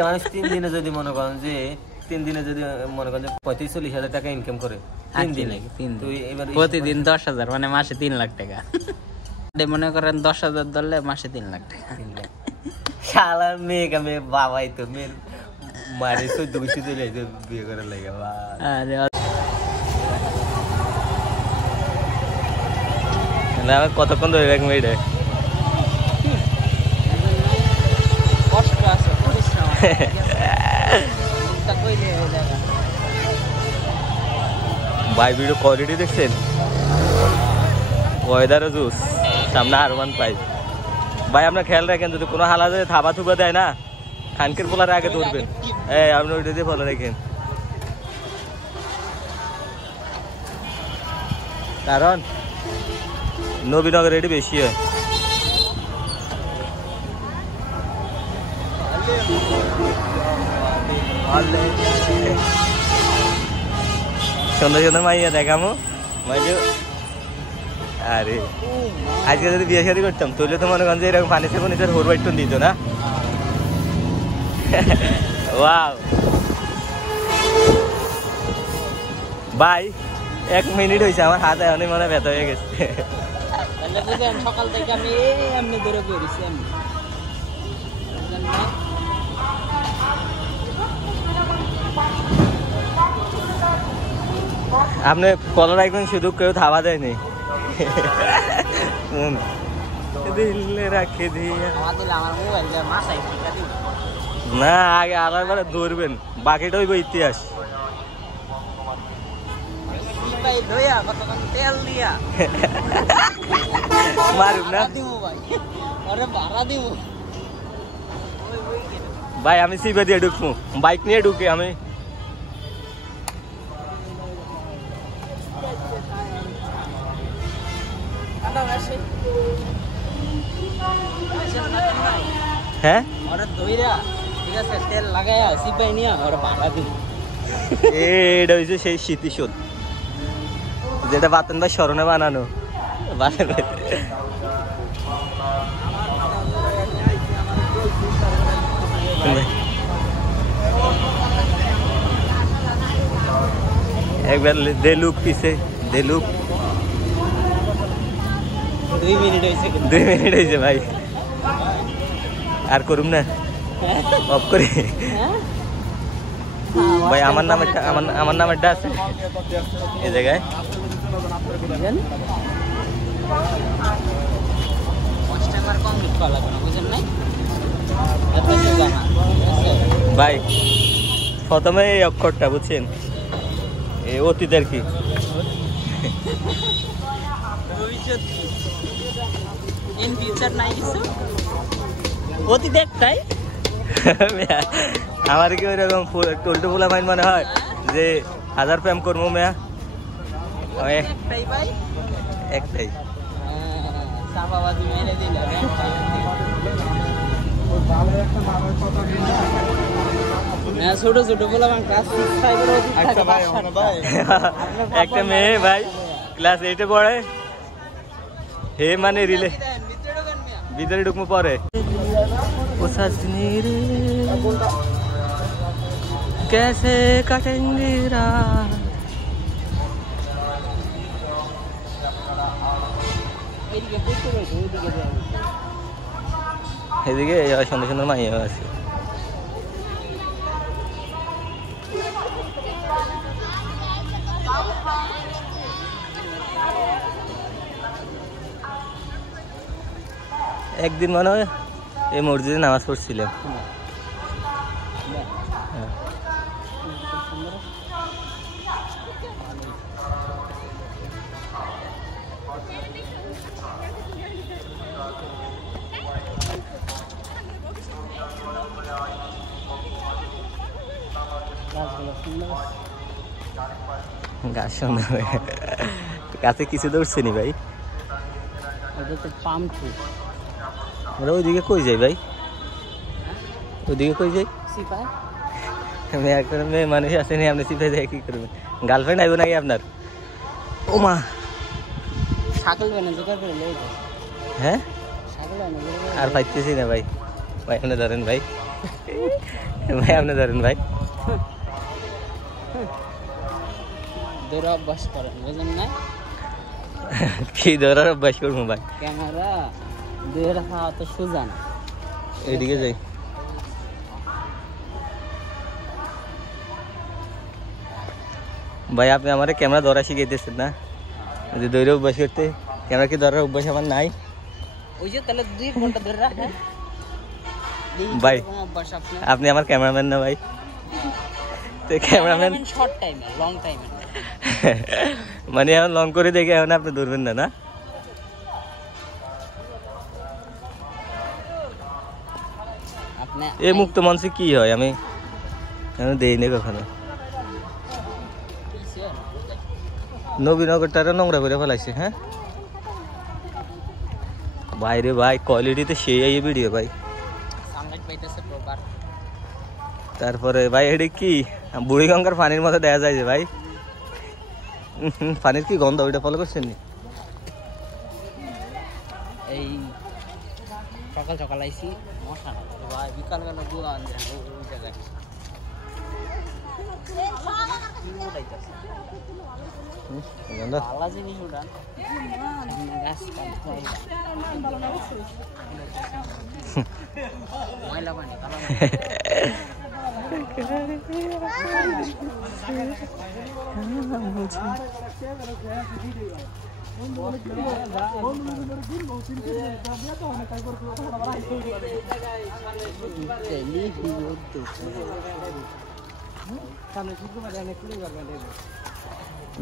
মানুষ 3 দিনে যদি মনে করেন যে 3 দিনে যদি মনে করেন যে 35-40 হাজার টাকা ইনকাম করে 3 দিনে তুই এবার প্রতিদিন 10,000 মানে মাসে 3 লাখ টাকা মনে করেন 10,000 ধরলে মাসে 3 লাখ টাকা শালা মেয়ে বাবাই তো মেয়ের মারে 14 চলে যাইতো বিয়ে করার লাগে আরে না কতক্ষণ ধরে এক মিনিটে কষ্ট আছে পরিশ্রম তা কইলে হয়ে যাবে ভাই ভিডিও কোয়ালিটি দেখছেন ওয়েদারও জুস সামনে আর1 পাই ভাই আপনার খেয়াল রাখেন যদি কোনো হালাতে থাবা থুবা দেয় না খানকের পোলার আগে ধরবেন এই আপনি ওইটা দিয়ে ফলো রাখেন কারণ নবীনগর এটি বেশি হয় সুন্দর সুন্দর মাইয়া দেখামো মাইজু আরে আজকে যদি বিয়ে শাদী করতাম তাহলে তো মনে করেন যে এরকম ফার্নিচার ফার্নিচার হোর বাইটন দিত না ওয়াও ভাই 1 মিনিট হয়েছে আমার হাতে অনেক মনে ব্যথা হয়ে গেছে সকাল থেকে আমি এমনি ধরে করেছি আপনি কলার রাখবেন শুধু কেউ থাবা দেয়নি রাখে না আগে আলাদা ধরবেন বাকিটা হইব ইতিহাস মারুন না ভাই আমি সিপে দিয়ে ঢুকবো বাইক নিয়ে ঢুকে আমি হ্যাঁ ঠিক আছে তেল লাগাইয়া সিপাই নিয়ে ওরা ভাড়া দিই এটা হয়েছে সেই স্মৃতিশোধ যেটা বাতেন ভাই স্মরণে বানানো বাতেন ভাই একবার দেলুক পিছে দেলুক 2 মিনিট হয়েছে 2 মিনিট হয়েছে ভাই আর করুম না অফ করি ভাই আমার নামেরটা আছে এই জায়গায় ভাই প্রথমে এই অক্ষরটা বুঝছেন এই অতীত আর কি অতীত একটাই আমার কি ওইরকম টুলটু ফুলা ফাইন মনে হয় যে 1000 প্রেম করবো মেয়া একটাই ছোট ছোট একটা মেয়ে ভাই ক্লাস 8-এ পড়ে হে মানে রিলে ভিতরে ঢুকবো পরে कैसे कटेंगे रात এদিকে সুন্দর সুন্দর মাইয়া আছে একদিন মনে হয় এই মসজিদে নামাজ পড়ছিলাম গাছ সুন্দর গাছে কিছু ধরছে নি ভাই আমরা ওইদিকে কই যাই ভাই ওইদিকে কই যাই মেয়ে মানুষ আসেনি আপনি সিপাই যাই কি করবেন গার্লফ্রেন্ড আইব নাকি আপনার ও মা হ্যাঁ আর পাইতেছি না ভাই ভাই আপনি ধরেন ভাই ভাই আপনি ধরেন ভাই। দৌড়া অভ্যাস করেন বুঝেন না? কি ধরার অভ্যাস করবো ভাই? ক্যামেরা দুই রাখা অত সোজা না। এদিকে যাই। ভাই আপনি আমার ক্যামেরা ধরা শিখাইতেছেন না? যদি দৌড়ে অভ্যাস করতে, ক্যামেরা কি ধরার অভ্যাস আমার নাই? ওই যে তাহলে 2 ঘন্টা ধরে রাখেন ভাই অভ্যাস আপনি। আপনি আমার ক্যামেরাম্যান না ভাই? তো ক্যামেরাম্যান শর্ট টাইমে লং টাইমে মানে এখন লং করে দেখে এখন আপনি ধরবেন না? না আপনি এই মুক্ত মঞ্চে কি হয় আমি দেইনি কখনো। নবীনগরটা নোংরা করে ফেলাইছে। হ্যাঁ বাইরে ভাই কোয়ালিটিতে সেই এই ভিডিও ভাই। সানলাইট পাইতেছে প্রপার। তারপরে ভাই এটা কি বুড়িগঙ্গার পানির মধ্যে দেখা যায় যে ভাই। পানির কি গন্ধ, ওইটা ফলো করছেন নি? এই সকাল সকাল আইছি মশা না ভাই, বিকাল বেলা গুয়া আনছে ওই জায়গায়। গন্ধ আলা জিনিস উড়ান গাছ ময়লা পানি কালো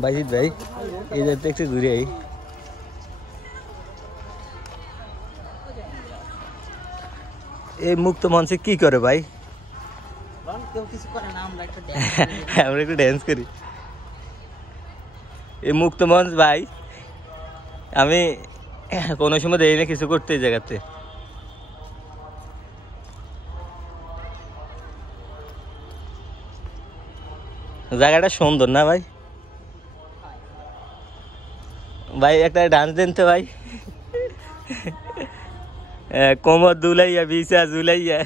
বাইজিৎ ভাই এই যাতে একটু ঘুরে আই। এই মুক্ত মঞ্চে কি করে ভাই? কেউ কিছু করে না, আমরা একটু আমরা একটু ড্যান্স করি। এই মুক্ত মঞ্চ ভাই আমি কোনো সময় দেই না কিছু করতে এই জায়গাতে। জায়গাটা সুন্দর না ভাই? ভাই একটা ডান্স দেন তো ভাই। কোমর দুলাইয়া বিছা জুলাইয়া।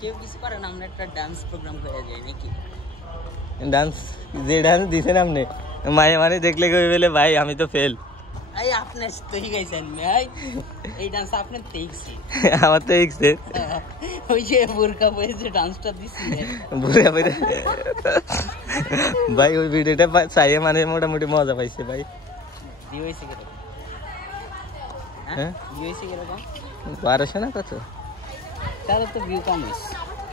কেউ কিছু করে না, আমরা একটা ডান্স প্রোগ্রাম করে যাই নাকি? ডান্স যে ডান্স দিছেন আপনি মায়ে মানে দেখলে কই বলে ভাই আমি তো ফেল। এই আপনি তো শিখাইছেন ভাই, এই ডান্স আপনি দেখছি। আমার তো এক্সে ওই যে বোরকা পরে যে ডান্সটা দিছি বুড়া বুড়া ভাই ওই ভিডিওটা চাইয়ে মানে মোটামুটি মজা পাইছে ভাই। ভিউ হইছে কিরকম? হ্যাঁ ভিউ হইছে কিরকম? 1200 না কত? তাহলে তো ভিউ কম হইছে।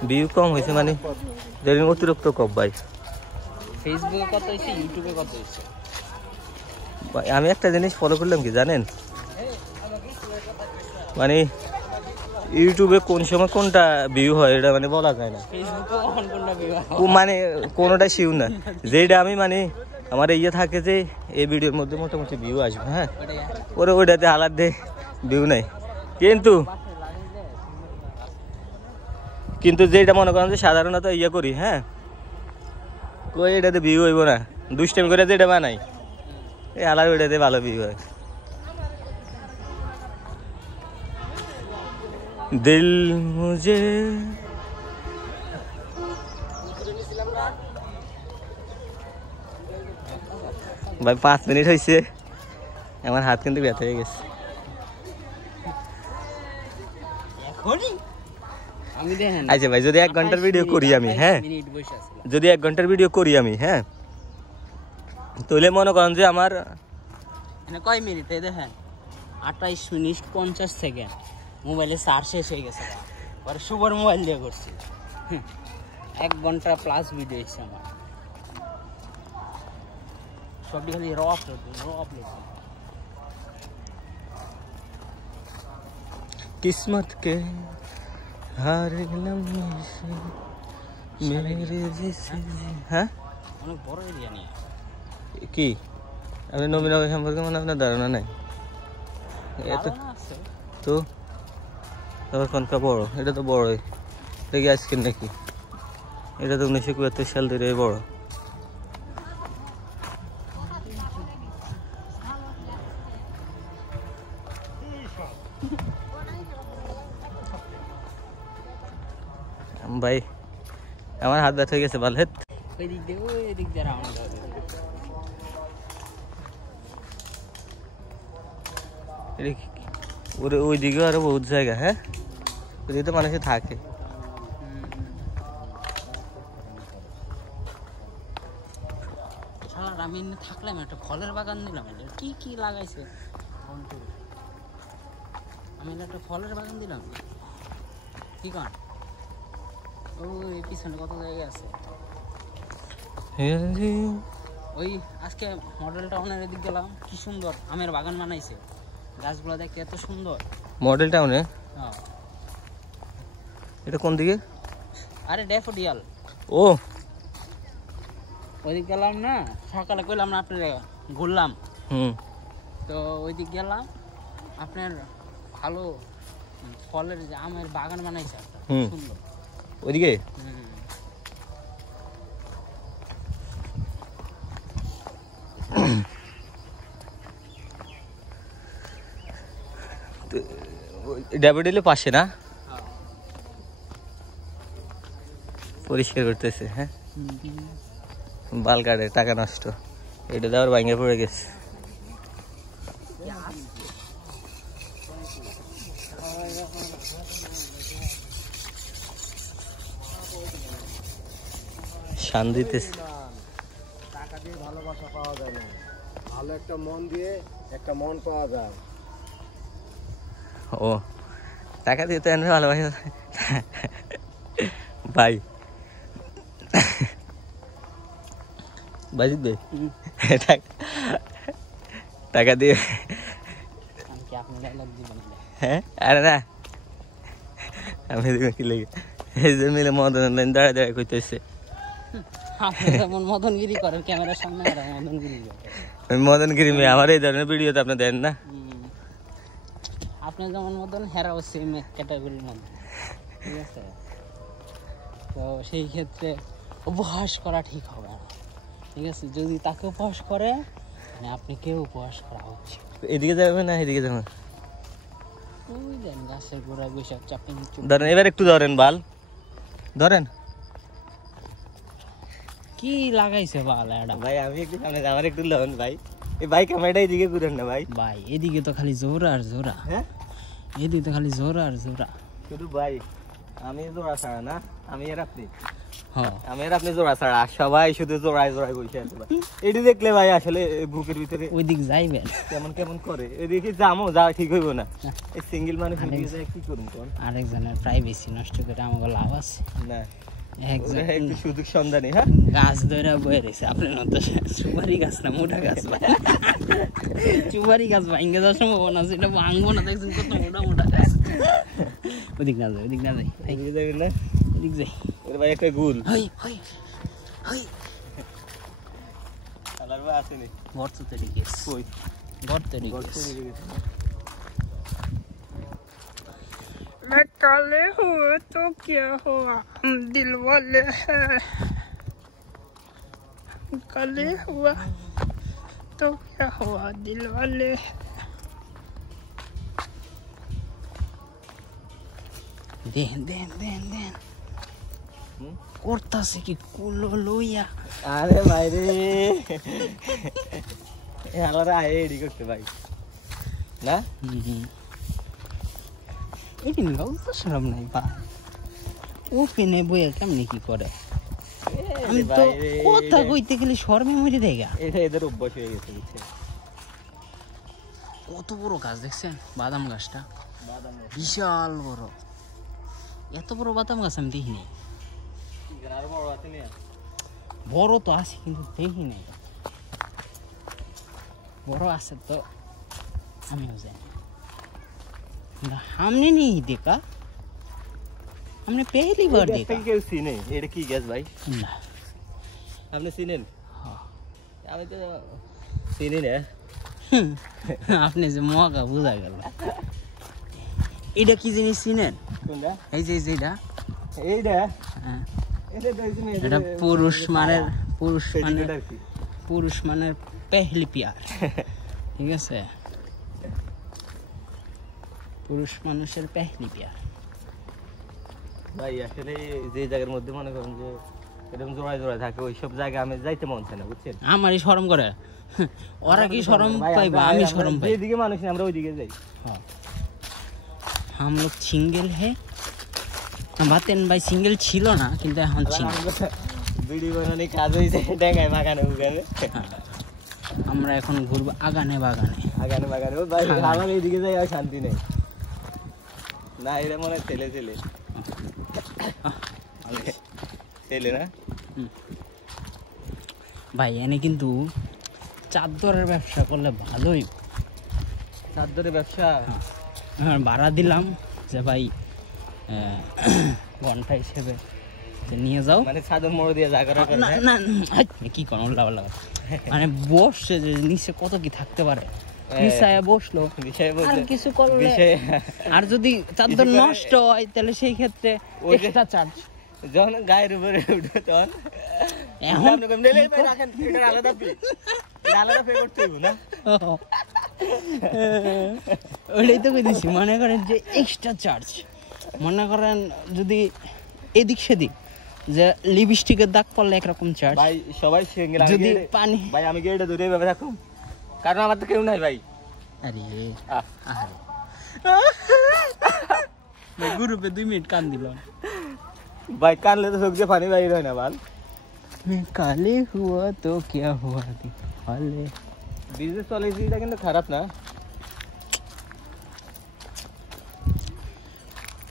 ভিউ কম হয়েছে মানে ধরেন অতিরিক্ত কম ভাই। ফেসবুকে কত হইছে, ইউটিউবে কত হইছে? ভাই আমি একটা জিনিস ফলো করলাম কি জানেন, মানে ইউটিউবে কোন সময় কোনটা ভিউ হয় এটা মানে বলা যায় না। ফেসবুকে কখন কোনটা ভিউ হয় মানে কোনোটা শিউ না। যেটা আমি মানে আমার ইয়ে থাকে যে এই ভিডিওর মধ্যে মোটামুটি ভিউ আসবে, হ্যাঁ ওরে ওইটাতে হালাত দে ভিউ নাই। কিন্তু যেটা মনে করেন যে সাধারণত ইয়ে করি, হ্যাঁ কই এটাতে ভিউ হইব না, দুষ্টামি করে যেটা বানাই এই আলার ওইটাতে ভালো ভিউ হয়। দিল মুঝে ভাই 5 মিনিট হয়েছে, আমার হাত কিন্তু ব্যথা হয়ে গেছে। আমি দেখেন আচ্ছা ভাই যদি 1 ঘন্টার ভিডিও করি আমি, হ্যাঁ যদি 1 ঘন্টার ভিডিও করি আমি, হ্যাঁ তাহলে মনে করেন যে আমার কয় মিনিট দেখেন 28 মিনিট 50 সেকেন্ড মোবাইলে চার্জ শেষ হয়ে গেছে। পরে সুপার মোবাইল দিয়ে করছি, 1 ঘন্টা প্লাস ভিডিও হচ্ছে আমার। সবটি খালি র আপলোড किस्मत के हार लम्हे से मेरे जैसे। হ্যাঁ অনেক বড় এরিয়া নিয়ে কি আপনি নবীনগর সম্পর্কে মানে আপনার ধারণা নাই? তো আবার কোনটা বড়? এটা তো বড়ই, এটা কি আজকের নাকি? এটা তো 1972 সাল ধরে বড়। ভাই আমার হাত ব্যথা হয়ে গেছে বল হেত ওই দিক দিয়ে রাউন্ড হবে ওরে ওই দিকে আরো বহুত জায়গা হ্যাঁ ওদিকে তো মানুষ থাকে শালার আমি এনে থাকলাম একটা ফলের বাগান দিলাম কি কি লাগাইছে আমি একটা ফলের বাগান দিলাম কি কন ওই পিছনে কত জায়গা আছে ওই আজকে মডেল টাউনের এদিক গেলাম কি সুন্দর আমের বাগান বানাইছে গাছগুলো দেখতে এত সুন্দর মডেল টাউনে হ্যাঁ এটা কোন দিকে আরে ড্যাফোডিয়াল ও ওইদিক গেলাম না সকালে কইলাম না আপনার ঘুরলাম হুম তো ওইদিক গেলাম আপনার ভালো ফলের যে আমের বাগান বানাইছে একটা সুন্দর ওইদিকে ড্যাফোডিলের পাশে না পরিষ্কার করতেছে হ্যাঁ বাল কাটে টাকা নষ্ট এটা দেওয়ার ভাঙে পড়ে গেছে শান্তিতেছে টাকা দিয়ে ভালোবাসা পাওয়া যায় না ভালো একটা মন দিয়ে একটা মন পাওয়া যায় ও টাকা দিয়ে তো এনে ভালোবাসা ভাই বাজিত ভাই টাকা দিয়ে হ্যাঁ আরে না আমি কি লেগে এই যে মিলে মদন দাঁড়ায় দাঁড়ায় করতেছে মদনগিরি করেন ক্যামেরার সামনে মদনগিরি মদনগিরি মেয়ে আমার এই ধরনের ভিডিও তো আপনি দেন না আপনি যেমন মদন হেরাও সেম ক্যাটাগরির মধ্যে ঠিক আছে তো সেই ক্ষেত্রে উপহাস করা ঠিক হবে না ঠিক আছে যদি তাকে উপহাস করে মানে আপনি কেউ উপহাস করা উচিত এদিকে যাবে না এদিকে যাবে ওই দেন গাছের গোড়ায় বসে চাপিং ধরেন এবার একটু ধরেন বাল ধরেন কি লাগাইছে বাল এটা ভাই আমি একটু সামনে আমার একটু লন ভাই এই ভাই ক্যামেরাটা এদিকে ঘুরেন না ভাই ভাই এদিকে তো খালি জোরা আর জোরা হ্যাঁ এদিকে তো খালি জোরা আর জোরা শুধু ভাই আমি জোড়া ছাড়া না আমি আর আপনি হ্যাঁ আমি আর আপনি জোড়া ছাড়া সবাই শুধু জোড়ায় জোড়ায় বসে আছে ভাই এটি দেখলে ভাই আসলে বুকের ভিতরে ওই দিক যাইবেন কেমন কেমন করে এদিকে যাবো যা ঠিক হইব না এই সিঙ্গেল মানুষ কি করুন কোন আরেকজনের প্রাইভেসি নষ্ট করে আমাকে লাভ আছে না একজন একটু সুযোগ সন্ধানী হ্যাঁ গাছ ধরে বয়ে রয়েছে আপনার মতো সুপারি গাছ না মোটা গাছ সুপারি গাছ ভাঙ্গে যাওয়ার সম্ভাবনা আছে এটা ভাঙবো না দেখছেন কত মোটা মোটা গাছ ওদিক না যাই ওদিক না যাই না ওদিক যাই ওরে ভাই একটা গুল হই হই হই আলার ভাই আসেনি গর্ত তৈরি গেছে কই গর্ত তৈরি গেছে मैं काले हुए तो क्या हुआ हम दिल वाले हैं काले हुआ तो क्या हुआ दिल वाले দেন দেন দেন দেন করতাছে কি কুলো লইয়া আরে ভাই রে এ আলাদা আয় এডি করতে ভাই না এটি লজ্জা শরম নাই বা ও পেনে বইয়া কেমনি কি করে আমি তো কথা কইতে গেলে শর্মে মরে দেগা এটা এদের অভ্যাস হয়ে গেছে বুঝছে কত বড় গাছ দেখছেন বাদাম গাছটা বিশাল বড় এত বড় বাদাম গাছ আমি দেখিনি বড় তো আছে কিন্তু দেখি নাই বড় আছে তো আমিও জানি हमने नहीं देखा हमने पहली बार देखा কেউ চিনে এটা কি গ্যাস ভাই না আপনি চিনেন হ্যাঁ আমি তো চিনি না আপনি যে মগা বুঝা গেল এটা কি জিনিস চিনেন কোনটা এই যে এইটা এইটা হ্যাঁ এটা দেখুন এটা পুরুষ মানের পেহলি প্যার ঠিক আছে পুরুষ মানুষের পেহলি প্যার ভাই আসলে যে জায়গার মধ্যে মনে করেন যে এরকম জোড়ায় জোড়ায় থাকে ওইসব জায়গাা আমি যাইতে মন চায় না বুঝছেন। আমারই শরম করে, ওরা কি শরম পাইবা, আমি শরম পাই। যেদিকে মানুষ নেই আমরা ওইদিকে যাই। हाँ हम लोग सिंगल है বাতেন ভাই সিঙ্গেল ছিল না কিন্তু এখন সিঙ্গেল। ভিডিও বানানি কাজ হইছে ডেঙ্গায় বাগানে উগানে। আমরা এখন ঘুরবো আগানে বাগানে। আগানে বাগানে ও ভাই আমার এইদিকে যাই আর শান্তি নেই না। এরা মনে ছেলে ছেলে ছেলে না ভাই এনে কিন্তু চাদরের ব্যবসা করলে ভালোই। চাদরের ব্যবসা হ্যাঁ ভাড়া দিলাম যে ভাই ঘন্টা হিসেবে নিয়ে যাও, মানে চাদর মোড় দিয়ে জায়গা না না কি করো মানে বসছে যে নিচে কত কি থাকতে পারে, নিচে বসলো বিষয় আর বলতে কিছু করলে। বিষয় আর যদি চাদর নষ্ট হয় তাহলে সেই ক্ষেত্রে এক্সট্রা চার্জ। যখন গায়ের উপরে উঠে তখন এখন আপনি কম নিলে ভাই রাখেন, এটা আলাদা পে, এটা আলাদা পে করতে হবে না। ওইটাই তো কইতেছি, মনে করেন যে এক্সট্রা চার্জ। মনে করেন যদি এদিক সেদিক যে লিপস্টিকের দাগ পড়লে একরকম চার্জ ভাই সবাই সিঙ্গেল। যদি পানি ভাই আমি কি এটা দূরে ভাবে থাকুম, কারণ আমার তো কেউ নাই ভাই। আরে আহ, আরে ভাই গ্রুপে 2 মিনিট কান দিল। ভাই কানলে তো চোখ দিয়ে পানি বাইর হয় না বাল। কালে হুয়া তো क्या हुआ দিওয়ালে। বিজনেস পলিসিটা কিন্তু খারাপ না।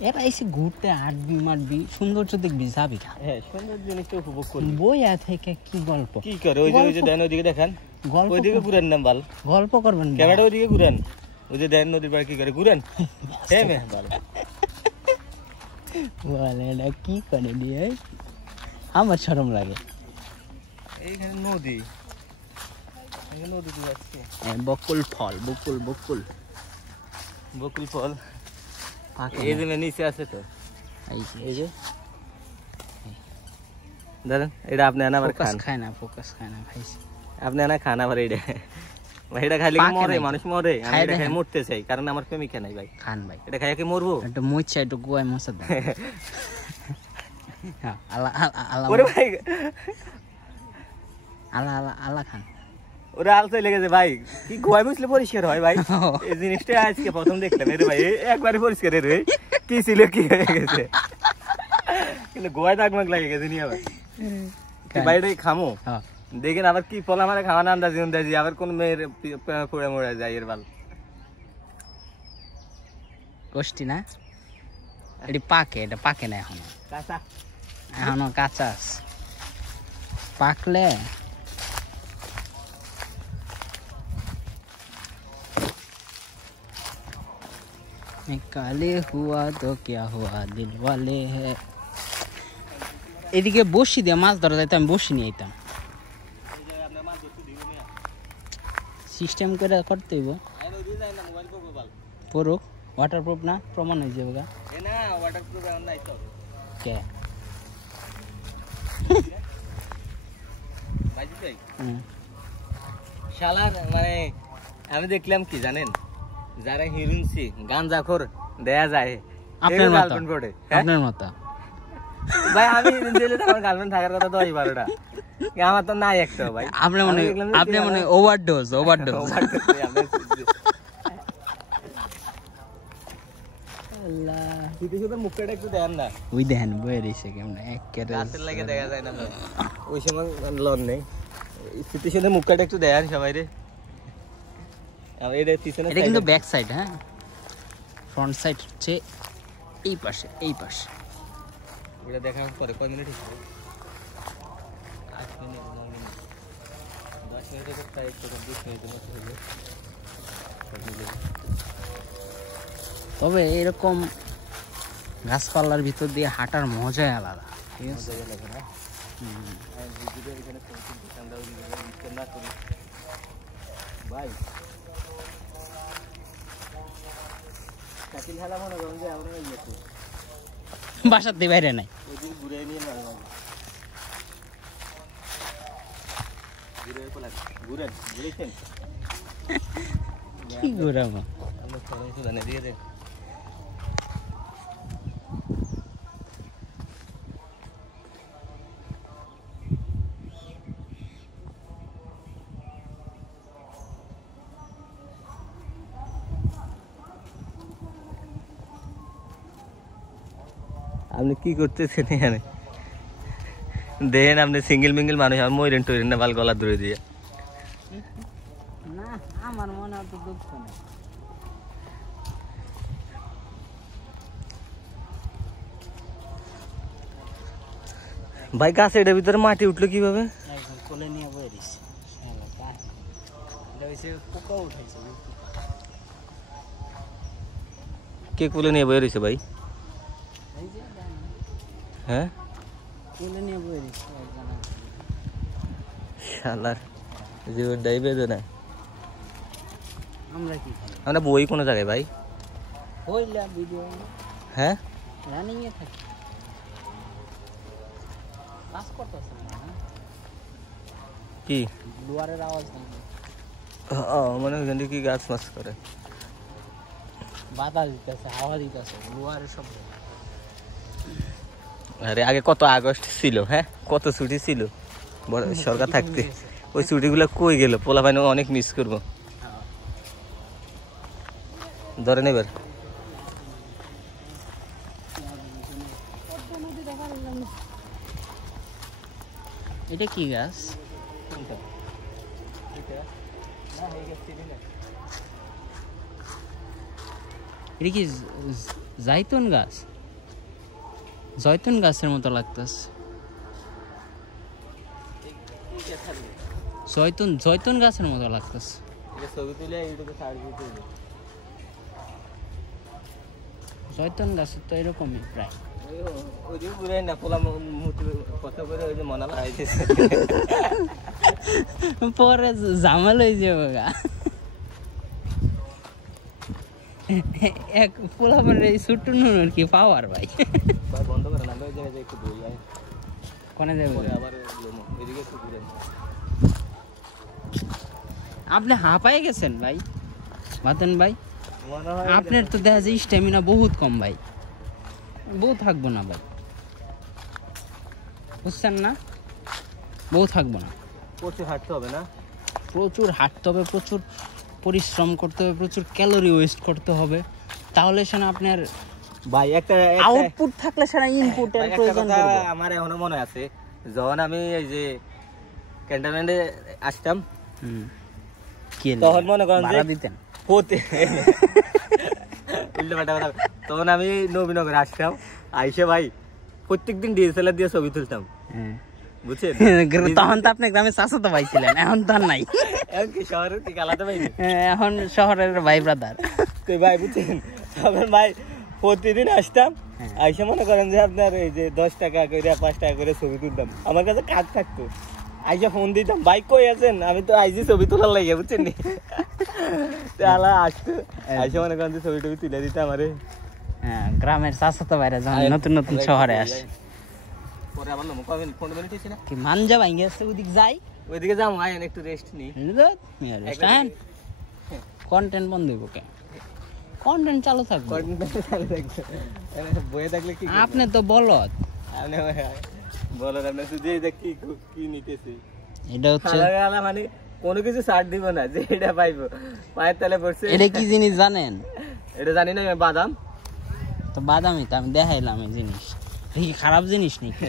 এরা এসে ঘুরতে হাঁটবি মারবি, সৌন্দর্য দেখবি, যাবি না। হ্যাঁ সুন্দর জিনিসটা উপভোগ করবি। বইয়া থেকে কি গল্প কি করে ওই যে দেন ওইদিকে দেখান, গল্প ওইদিকে ঘুরেন না বাল, গল্প করবেন ক্যামেরা ওইদিকে ঘুরেন, ওই যে দেন নদীর পাড়ে কি করে ঘুরেন। হ্যাঁ মে বাল বলে এটা কি করে দিয়ে আমার শরম লাগে। এইখানে নদী, এখানে নদী দিয়ে যাচ্ছে বকুল ফল, বকুল বকুল বকুল ফল। এই যে নিচে আছে তো, এই যে দাঁড়ান এটা আপনি আনা আবার খান। খায় না, ফোকাস খায় না খাইছি। আপনি আনা খান আবার এইটা। ভাই এটা খাইলে কি পাকে মরে, নাকি? মানুষ মরে। আমি খাই এটা খাই দেখেন। মরতে চাই, কারণ আমার প্রেমিকা নাই ভাই। খান ভাই, এটা খাইয়া কি মরবো? একটু মুচ্ছা একটু গোয়ায় মশা দেন। হ্যাঁ, আলা আলা আলা ওরে ভাই আলা আলা আলা খান। ওরা আলসাই লেগেছে ভাই, কি গোয়ায় মুছলে পরিষ্কার হয় ভাই? এই জিনিসটা আজকে প্রথম দেখলাম। এর ভাই একবারে পরিষ্কার এর ভাই কি ছিল কি হয়ে গেছে, কিন্তু গোয়ায় দাগ মাগ লাগে গেছে নি আবার। বাইরে খামো হ্যাঁ দেখেন আবার কি ফল আমার খাওয়ানো আন্দাজি আন্দাজি, আবার কোন মেয়ের পড়ে মরে যায় এর বাল। গোষ্ঠী না, এটি পাকে, এটা পাকে না এখনো, কাঁচা এখনো কাঁচা আছে। পাকলে কালে হুয়া তো क्या हुआ दिल वाले है। এদিকে বসি দিয়ে মাছ ধরা যাইতো, আমি বসি নিয়ে আইতাম। সিস্টেম করে করতে হইব, পড়ুক ওয়াটারপ্রুফ না, প্রমাণ হয়ে যাবে গা। কে শালার মানে আমি দেখলাম কি জানেন, যারা হিরুইনসি গাঞ্জাখোর দেয়া যায় আপনার মতো, গার্লফ্রেন্ড পড়ে। আপনার মতো ভাই আমি জেলে আমার গার্লফ্রেন্ড থাকার কথা 10-12টা, আমার তো নাই একটা ভাই। আপনি মনে, আপনি মনে ওভারডোজ ওভারডোজ। মুখটা একটু দেন না, ওই দেখেন বয়ে রয়েছে কেমন একেবারে গাছের লাগে দেখা যায় না ভাই। ওই সময় লন নেই, স্মৃতির সাথে মুখটা একটু দেন সবাই রে। এটা কিন্তু ব্যাক সাইড, হ্যাঁ ফ্রন্ট সাইড হচ্ছে এই পাশে, এই পাশে। এটা দেখার পরে কয় মিনিট হচ্ছে? 8 মিনিট, 9 মিনিট, 10 মিনিটের প্রায় 20 মিনিটের মতো হলো। তবে এরকম গাছপালার ভিতর দিয়ে হাঁটার মজাই আলাদা, ঠিক আছে? ভাই সাইকেল খেলা মনে করেন যে আমরা ইয়েতে বাসার দিয়ে বাইরে নাই, ওই দিন ঘুরে নিয়ে না ঘুরেন ঘুরেছেন কি ঘুরাবো? আমরা খরচ জানে দিয়ে দেন। আপনি কি করতেছেন এখানে? দেখেন আপনি সিঙ্গেল মিঙ্গেল মানুষ, আর মইরেন টইরেন না বাল গলা ধরে দিয়ে। না আমার মনে অত দুঃখ নেই। ভাই গাছে এটার ভিতরে মাটি উঠলো কিভাবে? একদম কোলে নিয়ে বয়ে দিচ্ছে। এটা হচ্ছে পোকা উঠাইছে। কে কোলে নিয়ে বয়ে রয়েছে ভাই? এই যে হ্যাঁ কোলে নিয়ে বয়ে দিচ্ছে একজন। শালার জীবনটাই বেদনা। আমরা কি খাই? আমরা বই কোনো জায়গায় ভাই? হইলা ভিডিও হ্যাঁ রানিং এ থাকি। কাজ করতেছে না কি লোয়ারের আওয়াজ নেই। মানে ওইখান থেকে কি গাছ মাছ করে বাতাস দিতেছে, হাওয়া দিতেছে, লোয়ারের শব্দ। আরে আগে কত আগস্ট ছিল, হ্যাঁ কত ছুটি ছিল বড় সরকার থাকতে। ওই ছুটিগুলো কই গেল? পোলা পাইন অনেক মিস করবো। ধরেন এবার এটা কি গাছ? এটা কি জাইতুন গাছ? জয়তুন গাছের মতো লাগতেছে। জয়তুন গাছের মতো লাগতেছে। জয়তুন গাছের তো এরকমই প্রায়। পরে ঝামেলা হয়ে যাবে গা। এক পোলা মানে ছোট্ট নুনের কি পাওয়ার ভাই। বন্ধ করেন, আমরা ওই জায়গায় একটু বই যায় কোনে যাবে? আবার এদিকে একটু ঘুরেন। আপনি হাঁপাই গেছেন ভাই বাতেন ভাই। মনে হয় আপনার তো দেখা যায় স্ট্যামিনা বহুত কম ভাই। বউ থাকবো না ভাই, বুঝছেন না? বউ থাকবো না। প্রচুর হাঁটতে হবে না? প্রচুর হাঁটতে হবে, প্রচুর পরিশ্রম করতে হবে, প্রচুর ক্যালোরি ওয়েস্ট করতে হবে, তাহলে সেটা আপনার ভাই একটা আউটপুট থাকলে সেটা ইনপুটের একটা প্রয়োজন কথা পড়বে। আমার এখনো মনে আছে, যখন আমি এই যে ক্যান্টনমেন্টে আসতাম কি তখন মনে করেন যে ভাড়া দিতেন? উল্টোপাল্টা কথা। তখন আমি নবীনগরে আসতাম, আইসে ভাই প্রত্যেকদিন ডিএসএলআর দিয়ে ছবি তুলতাম, বুঝছেন? তখন তো আপনি গ্রামে চাচাতো ভাই ছিলেন, এখন তো আর নাই। এখন কি শহরের কি আলাদা ভাই? এখন শহরের ভাই ব্রাদার। তো ভাই বুঝছেন, তখন ভাই প্রতিদিন আসতাম, আইসে মনে করেন যে আপনার এই যে 10 টাকা করে 5 টাকা করে ছবি তুলতাম। আমার কাছে কাজ থাকতো, আইসা ফোন দিতাম, ভাই কই আছেন? আমি তো আইসি ছবি তোলার লাগে, বুঝছেন নি? তাহলে আসতো, আইসা মনে করেন যে ছবি টবি তুলে দিতাম। আমারে গ্রামের চাচাতো ভাইরা যখন নতুন নতুন শহরে আসে, পরে আবার লোক কবে 15 মিনিট হইছে না, কি মানজা ভাঙ্গে আসছে ওদিক যাই, ওইদিকে যাও আয় একটু রেস্ট নি। কন্টেন্ট বন্ধ হইব কে? কন্টেন্ট চালু থাকবে। বইয়ে থাকলে কি আপনি তো বলদ। আপনি বলো আপনি শুধু এই যে কি কি নিতেছি, এটা হচ্ছে মানে কোনো কিছু ছাড় দিব না, যে এটা পাইবো পায়ের তলে পড়ছে। এটা কি জিনিস জানেন? এটা জানি না, বাদাম। তো বাদামই তো আমি দেখাইলাম এই জিনিস। কি খারাপ জিনিস নাকি?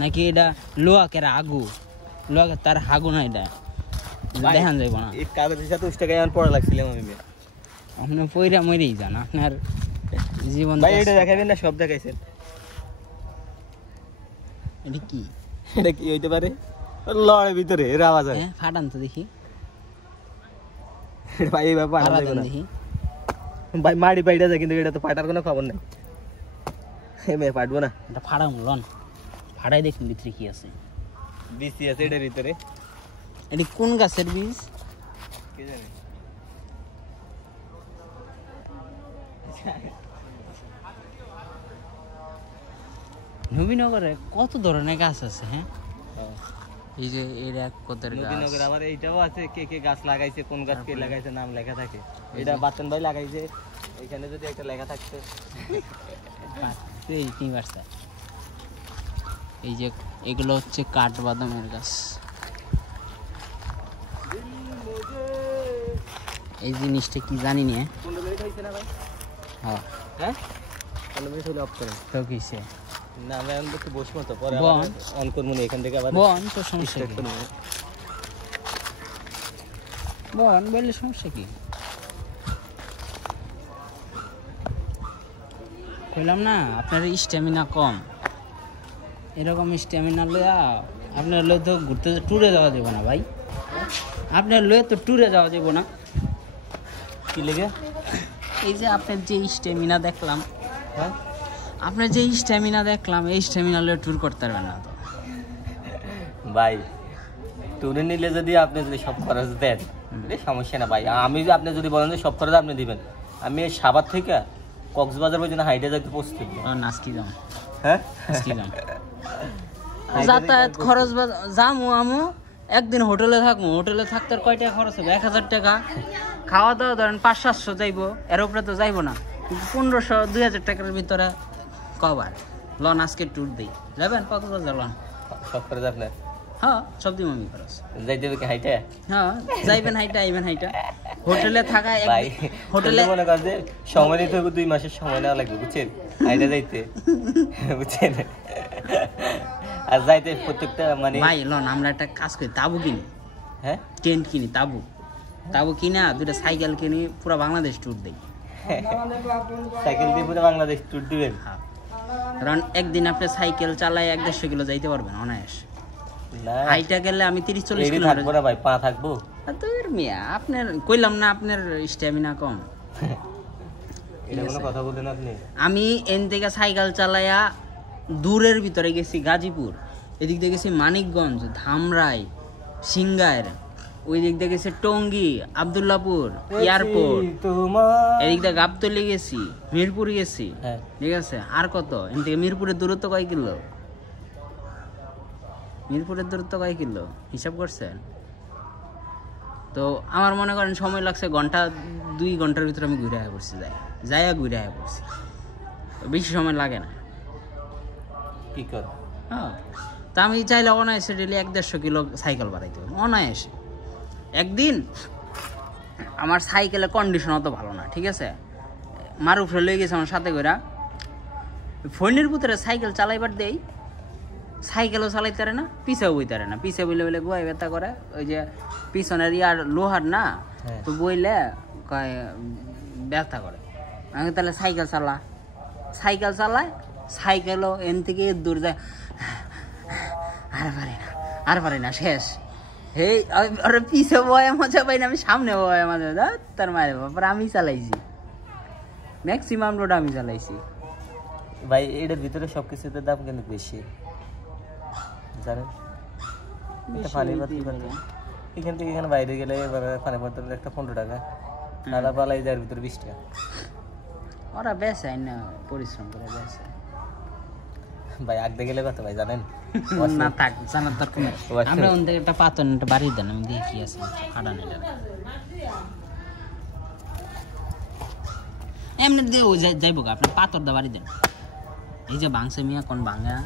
নাকি এটা লোহাকের আগু? লোহাকে তার হাগু না, এটা দেখান যাইব না। এই কাগজের সাথে 20 টাকা এখন পড়া লাগছিলাম আমি। আপনি পয়রা মরেই যান, আপনার জীবন। ভাই এটা দেখাবেন না? সব দেখাইছেন। এটা কি? এটা কি হইতে পারে? লড়ের ভিতরে এর আওয়াজ হয়। হ্যাঁ ফাটান তো দেখি, ভাই এই ব্যাপার ফাটান দেখি। ভাই মাড়ি পাইটা যায়, কিন্তু এটা তো ফাটার কোনো খবর নাই। মেয়ে পাঠবো না, এটা ফাড়াম লন, ফাড়াই দেখুন ভিতরে কি আছে। বিসি আছে এটার ভিতরে। এটা কোন গাছের বীজ? কে জানে? নবীনগরে কত ধরনের গাছ আছে। হ্যাঁ এই যে এর এক পদের গাছ। নবীনগর আবার এইটাও আছে, কে কে গাছ লাগাইছে, কোন গাছ কে লাগাইছে নাম লেখা থাকে। এটা বাতন ভাই লাগাইছে, এখানে যদি একটা লেখা থাকতো। এই কি বাড়ছে? এই যে এগুলো হচ্ছে কাঠ বাদামের গাছ। এই জিনিসটা কি জানি না। 15 মিনিট হইছে না ভাই? হ্যাঁ হ্যাঁ 15 মিনিট হইলে অফ করেন। তো কিসে না আমি এখন একটু বসবো তো, পরে বল। অন করবো না, এখান থেকে আবার বন তো সমস্যা start কি? করবো। বন বললে সমস্যা কি? কইলাম না আপনার স্ট্যামিনা কম, এরকম স্ট্যামিনা লইয়া আপনার লয়ে তো ঘুরতে ট্যুরে যাওয়া যাবে না ভাই, আপনার লয়ে তো ট্যুরে যাওয়া যাবে না। কি লেগে? এই যে আপনার যে স্ট্যামিনা দেখলাম, হ্যাঁ আপনার যে স্ট্যামিনা দেখলাম, এই স্ট্যামিনা লয়ে ট্যুর করতে পারবেন না তো। ভাই, ট্যুরে নিলে যদি আপনি যদি সব খরচ দেন এটা সমস্যা না ভাই। আমি যদি আপনি যদি বলেন যে সব খরচ আপনি দিবেন, আমি এই সাভার থেকে কক্সবাজার পর্যন্ত হাইটে যাইতে প্রস্তুত না। নাচকি যাম, হ্যাঁ নাচকি যাম, যাতায়াত খরচ যামু আমু, একদিন হোটেলে থাকবো, হোটেলে থাকতে আর কয় টাকা খরচ হবে? 1000 টাকা। খাওয়া দাওয়া ধরেন 500-700 যাইবো, এর উপরে তো যাইবো না, কিন্তু 1500-2000 টাকার ভিতরে কবার লন আজকে ট্যুর দিই। যাবেন কক্সবাজার লন? সব খরচ আপনার? হ্যাঁ সব দিন আমি খরচ। যাইতে হবে কি হাইটে? হ্যাঁ যাইবেন হাইটা, আইবেন হাইটা। হোটেলে থাকা ভাই হোটেলে মনে করেন যে সময় নিতে হবে, 2 মাসের সময় নেওয়া লাগবে বুঝছেন হাইটে যাইতে, বুঝছেন? আর যাইতে প্রত্যেকটা মানে ভাই লন আমরা একটা কাজ করি, তাবু কিনি, হ্যাঁ টেন্ট কিনি, তাবু কিনা 2টা সাইকেল কিনি, পুরো বাংলাদেশ ট্যুর দিই। সাইকেল দিয়ে পুরো বাংলাদেশ ট্যুর দিবেন? হ্যাঁ, কারণ একদিন আপনি সাইকেল চালাই 1-150 কিলো যাইতে পারবেন অনায়াস। না হাইটা গেলে আমি 30-40 এডি কিলোমিটার। থাকবো না ভাই, পা থাকবো। তোর মিয়া আপনার কইলাম না আপনার স্ট্যামিনা কম। এটা কোনো কথা বলেন আপনি? আমি এন থেকে সাইকেল চালাইয়া দূরের ভিতরে গেছি গাজীপুর, এদিক দিয়ে গেছি মানিকগঞ্জ, ধামরাই, সিংগাইর, ওই দিক দিয়ে গেছি টঙ্গী, আব্দুল্লাপুর এয়ারপোর্ট, এদিক দিয়ে গাবতলি গেছি, মিরপুর গেছি। হ্যাঁ ঠিক আছে, আর কত এন থেকে মিরপুরের দূরত্ব কয় কিলো? মিরপুরের দূরত্ব কয় কিলো হিসাব করছেন? তো আমার মনে করেন সময় লাগছে 1-2 ঘন্টার ভিতরে আমি ঘুরে আয়া পড়ছি, যাইয়া ঘুরে আয়া পড়ছি, বেশি সময় লাগে না। কি কর? হ্যাঁ, তা আমি চাইলে অনায়াসে ডেলি 1-150 কিলো সাইকেল বাড়াইতে পারবো অনায়াসে। একদিন আমার সাইকেলের কন্ডিশন অত ভালো না, ঠিক আছে, মারুফরে লয়ে গেছে আমার সাথে করে, ফোনের ভিতরে সাইকেল চালাইবার দেই, সাইকেলও চালাইতে পারে না, পিছেও বইতে পারে না, পিছে বইলে বলে গোয়াই ব্যথা করে, ওই যে পিছনের ইয়ার লোহার না, তো বইলে কয় ব্যথা করে। আমি তাহলে সাইকেল চালায়, সাইকেলও এন থেকে দূর যায়, আর পারি না শেষ। এই ওরা পিছে বয়ে মজা পাই না, আমি সামনে বয়ে মজা, তার মায়ের বাবার আমি চালাইছি, ম্যাক্সিমাম রোড আমি চালাইছি। ভাই এটার ভিতরে সবকিছুতে দাম কিন্তু বেশি জানেন? এখান থেকে এখানে বাইরে গেলে পানি বোতল একটা 15 টাকা, সাদা পালাই যার ভিতরে 20 টাকা। ওরা বেছে না পরিশ্রম করে বেছে। ভাই আগতে গেলে কত ভাই জানেন? না থাক জানার দরকার নেই, আমরা ওন থেকে একটা পাতন একটা বাড়ি দেন, আমি দেখি আছে ফাটা নেই এমনি দিয়ে যাইব গা, আপনি পাথর দা বাড়ি দেন। এই যে ভাঙছে মিয়া, কোন ভাঙা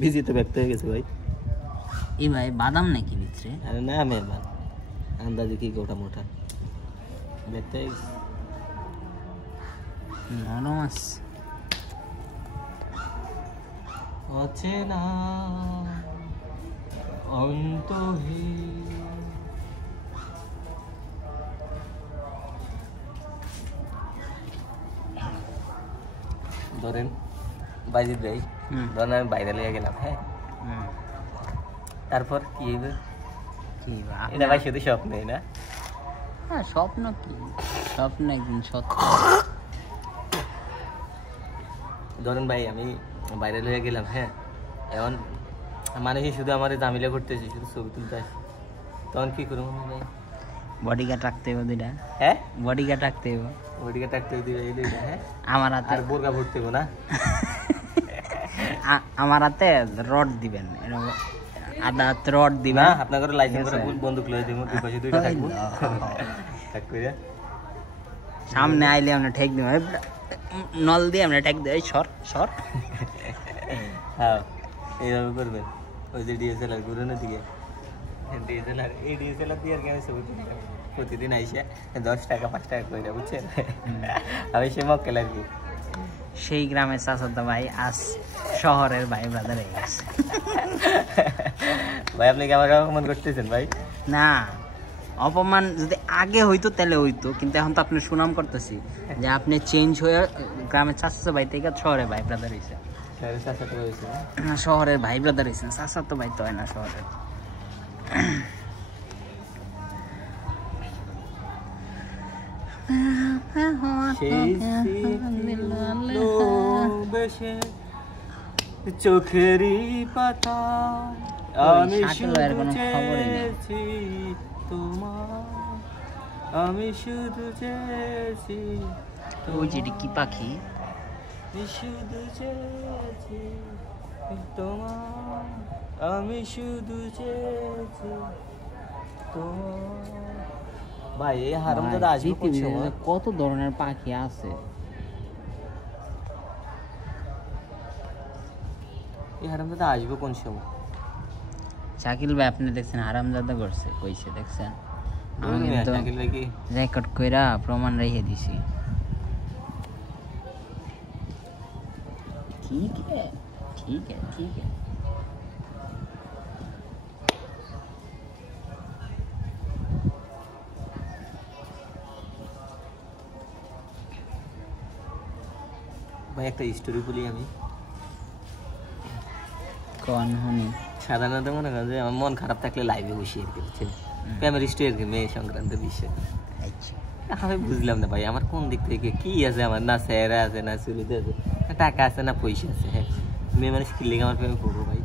বিজি তো ব্যক্ত হয়ে গেছে ভাই। এই ভাই বাদাম নাকি ভিতরে? আরে না মেহমান, আন্দাজে কি গোটা মোটা ব্যক্ত হয়ে গেছে। নরম আছে অচেনা অন্তহীন ধরেন বাইজিৎ ভাই, ধরেন আমি বাইরে লিয়ে গেলাম, হ্যাঁ তারপর কি হইবে? এটা ভাই শুধু স্বপ্নই না? হ্যাঁ স্বপ্ন কি, স্বপ্ন একদিন সত্য। ধরেন ভাই আমি বাইরে লিয়ে গেলাম, হ্যাঁ এখন মানুষই শুধু আমার জামিলা করতেছে, শুধু ছবি তুলতে আসে, তখন কি করবো ভাই? বডিগার্ড রাখতে হবে 2টা। হ্যাঁ বডিগার্ড রাখতে হবে, ওইদিকে টাকতে দিবে এই দুইটা, হ্যাঁ আমার হাতে আর বোরকা ভরতে হবে না? আমার হাতে রড দিবেন, আদা হাতে রড না দিবেন। আপনাদের লাইসেন্স করে বন্দুক লয়ে দেবো, দুই পাশে দুইটা থাকবো, থাক করে সামনে আইলে আমরা ঠেক দিব, নল দিয়ে আমরা ঠেক দিই, সর সর। হ্যাঁ এইভাবে করবেন। ওই যে ডিএসএলআর ঘুরানোর দিকে, ডিএসএলআর এই ডিএসএলআর দিয়ে আর কি আমি ছবি তুলতাম প্রতিদিন আইসে 10 টাকা 5 টাকা করে, বুঝছেন? আমি সে মক্কেল আর কি, সেই গ্রামের চাচাতো ভাই আজ শহরের ভাই ব্রাদার হয়ে গেছে। ভাই আপনি কি আমাকে অপমান করতেছেন ভাই? না, অপমান যদি আগে হইতো তাহলে হইতো, কিন্তু এখন তো আপনি সুনাম করতেছি যে আপনি চেঞ্জ হয়ে গ্রামের চাচাতো ভাই থেকে শহরের ভাই ব্রাদার হয়েছে। শহরের ভাই ব্রাদার হয়েছেন, চাচাতো ভাই তো হয় না শহরের। চোখেরই পাতা আমি তোমার, আমি শুধু চেয়েছি ওই যে কি পাখি, শুধু চেয়েছি তোমার, আমি শুধু চেয়েছি তোমার। ভাই এই হারামজাদা আসবে কোন সময়? কত ধরনের পাখি আছে। এই হারামজাদা আসবে কোন সময়? শাকিল ভাই আপনি দেখছেন হারামজাদা করছে কইছে, দেখছেন? আমি কিন্তু শাকিল ভাই কি রেকর্ড কইরা প্রমাণ রেখে দিছি। ঠিক है ठीक है ठीक है। ভাই একটা স্টোরি বলি আমি। কোন হনি? সাধারণত মনে করেন যে আমার মন খারাপ থাকলে লাইভে বসি আর কি, বুঝছেন? প্রেমের স্টোরি আর কি, মেয়ে সংক্রান্ত বিষয়। আচ্ছা, আমি বুঝলাম না ভাই আমার কোন দিক থেকে কি আছে, আমার না চেহারা আছে, না চুলিতে আছে, না টাকা আছে, না পয়সা আছে। হ্যাঁ, মেয়ে মানুষ কি লেগে আমার প্রেমে পড়বো ভাই?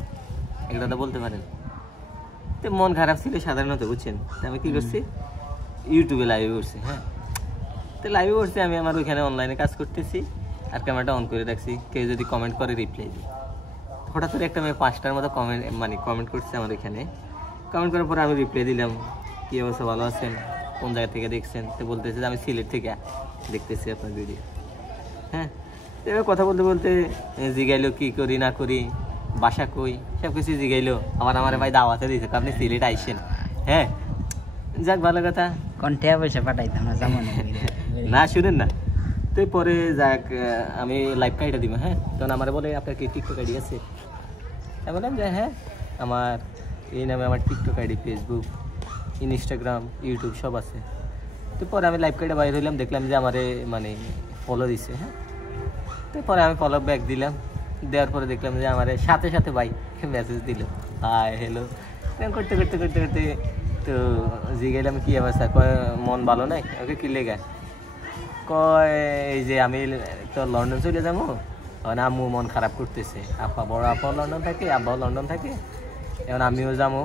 একটা কথা বলতে পারেন? তো মন খারাপ ছিল সাধারণত, বুঝছেন? আমি কি করছি, ইউটিউবে লাইভে করছি। হ্যাঁ, তো লাইভে করছি আমি, আমার ওইখানে অনলাইনে কাজ করতেছি আর ক্যামেরাটা অন করে রাখছি। কেউ যদি কমেন্ট করে রিপ্লাই দিই, হঠাৎ করে একটা মেয়ে 5টার মতো কমেন্ট করছে আমার ওইখানে। কমেন্ট করার পরে আমি রিপ্লাই দিলাম, কী অবস্থা, ভালো আছেন, কোন জায়গা থেকে দেখছেন? তো বলতেছে যে আমি সিলেট থেকে দেখতেছি আপনার ভিডিও। হ্যাঁ, এবার কথা বলতে বলতে জিগাইলো কী করি না করি, বাসা কই, সব কিছু জিগাইলো। আবার আমার ভাই দাওয়াতে দিয়েছে, আপনি সিলেট আইসেন। হ্যাঁ, যাক ভালো কথা। কণ্ঠে পয়সা পাঠাইতাম না যেমন না শুনেন না, তো পরে যাক আমি লাইভ কাইটা দিব। হ্যাঁ, তখন আমার বলে আপনার কি টিকটক আইডি আছে? আমি বললাম যে হ্যাঁ আমার এই নামে আমার TikTok ID, Facebook, Instagram, YouTube সব আছে। তো পরে আমি লাইভ কাইটা বাইরে হইলাম, দেখলাম যে আমারে মানে ফলো দিছে। হ্যাঁ, তো পরে আমি ফলো ব্যাক দিলাম, দেওয়ার পরে দেখলাম যে আমার সাথে সাথে ভাই মেসেজ দিল, হাই হ্যালো। করতে করতে করতে করতে তো জিগাইলাম কি অবস্থা, কয় মন ভালো নাই। ওকে কি লেগা? কয় এই যে আমি তো লন্ডন চলে যাবো, আম্মু মন খারাপ করতেছে, আপা বড় আপা লন্ডন থাকে, আব্বাও লন্ডন থাকে, এখন আমিও যাবো,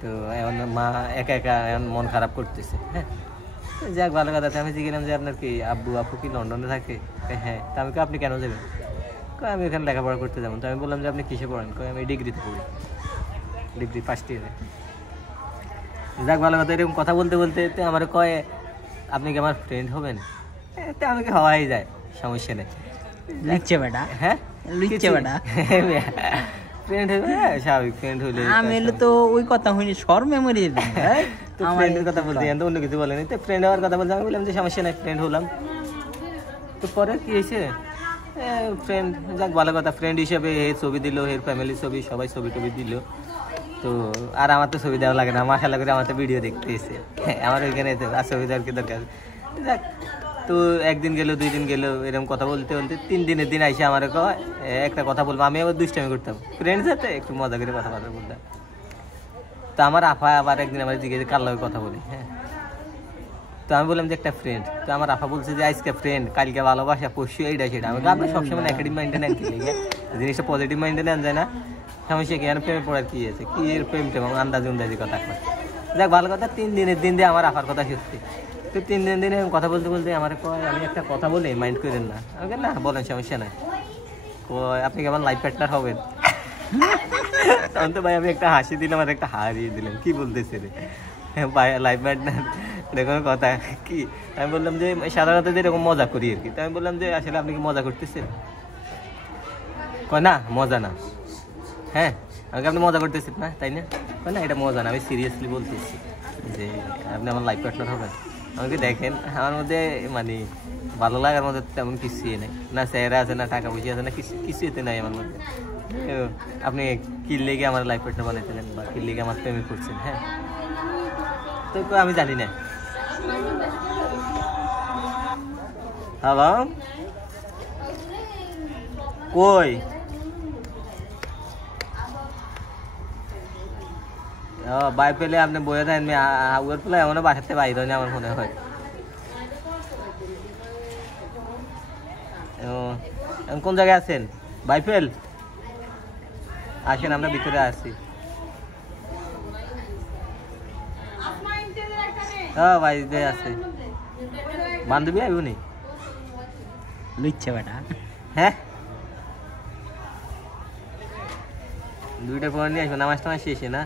তো এখন মা একা একা এখন মন খারাপ করতেছে। হ্যাঁ, যাক ভালো কথা। আমি জিজ্ঞাসলাম যে আপনার কি আব্বু আপু কি লন্ডনে থাকে? হ্যাঁ। তা আমি আপনি কেন যাবেন? আমি এখানে লেখাপড়া করতে যাবো। তো আমি বললাম যে আপনি কিসে পড়েন? আমি ডিগ্রিতে পড়ি, ডিগ্রি ফার্স্ট ইয়ারে। যাক ভালো কথা। এরকম কথা বলতে বলতে তো আমার কয় আপনি কি আমার ফ্রেন্ড হবেন? তো আমাকে হওয়াই যায়, সমস্যা নেই। লিখছে বেটা, হ্যাঁ লিখছে বেটা, ফ্রেন্ড হবে, স্বাভাবিক ফ্রেন্ড হলে। আমি এলে তো ওই কথা হইনি, সর মেমোরি তো ফ্রেন্ডের কথা বলতে তো অন্য কিছু বলেনি। তো ফ্রেন্ড হওয়ার কথা বলতে আমি বললাম যে সমস্যা নেই, ফ্রেন্ড হলাম। তো পরে কি হয়েছে, ফ্রেন্ড, যাক ভালো কথা। ফ্রেন্ড হিসেবে ছবি দিল, এর ফ্যামিলির ছবি, সবাই ছবি টবি দিল। তো আর আমার তো ছবি দেওয়া লাগে না, মাশাআল্লাহ করে আমার তো ভিডিও দেখতে এসে আমার ওইখানে আর ছবি দেওয়ার কি দরকার। যাক, তো একদিন গেল, 2 দিন গেল, এরকম কথা বলতে বলতে 3 দিনের দিন আইসে আমার কয় একটা কথা বলবো। আমি আবার দুষ্টামি করতাম, ফ্রেন্ড সাথে একটু মজা করে কথাবার্তা বলতাম। তো আমার আপা আবার একদিন আমার জিজ্ঞেস কার লগে কথা বলি। হ্যাঁ, তো আমি বললাম যে একটা ফ্রেন্ড। তো আমার আপা বলছে যে আজকে ফ্রেন্ড, কালকে ভালোবাসা, পরশু এইটা সেটা। আমি আপনি সবসময় নেগেটিভ মাইন্ডে নেন, কি জিনিসটা পজিটিভ মাইন্ডে নেন যায় না, সমস্যা কি? আর প্রেমে পড়ার কি আছে, কি এর প্রেম টেম আন্দাজ উন্দাজি কথা। যাক ভালো কথা। 3 দিনের দিন দিয়ে আমার আপার কথা সত্যি। তো 3 দিনে কথা বলতে বলতে আমার কয় আমি একটা কথা বলি, মাইন্ড করেন না। আমি না বলেন, সমস্যা নাই। কয় আপনি কি আমার লাইফ পার্টনার হবেন? তখন তো ভাই আমি একটা হাসি দিলাম আর একটা হারিয়ে দিলাম, কি বলতেছে রে ভাই, লাইফ পার্টনার এরকম কথা কি? আমি বললাম যে সাধারণত এরকম মজা করি আর কি। তো আমি বললাম যে আসলে আপনি কি মজা করতেছেন? কয় না, মজা না। হ্যাঁ, আমাকে আপনি মজা করতেছেন না, তাই না? না, এটা মজা না, আমি সিরিয়াসলি বলতেছি যে আপনি আমার লাইফ পার্টনার হবেন। আমাকে দেখেন আমার মধ্যে মানে ভালো লাগার মধ্যে তেমন কিছুই নেই, না চেহারা আছে না টাকা পয়সা আছে না কিছু এতে নাই আমার মধ্যে। আপনি কি লেগে আমার লাইফ পার্টনার বানাইছিলেন বা কি লেগে আমার প্রেমে করছেন? হ্যাঁ, তো আমি জানি না। হ্যালো, কই বাই পেলে আপনি বয়ে থাকেন ওর পেলে এমন বাসাতে বাইর হয় না আমার মনে হয়। কোন জায়গায় আছেন বাইফেল? আসেন আমরা ভিতরে আছি। হ্যাঁ বাড়িতে আছে। বান্ধবী আইব নি? লুচ্ছে বেটা। হ্যাঁ, দুইটার পর নিয়ে আসবো, নামাজ টামাজ শেষে না,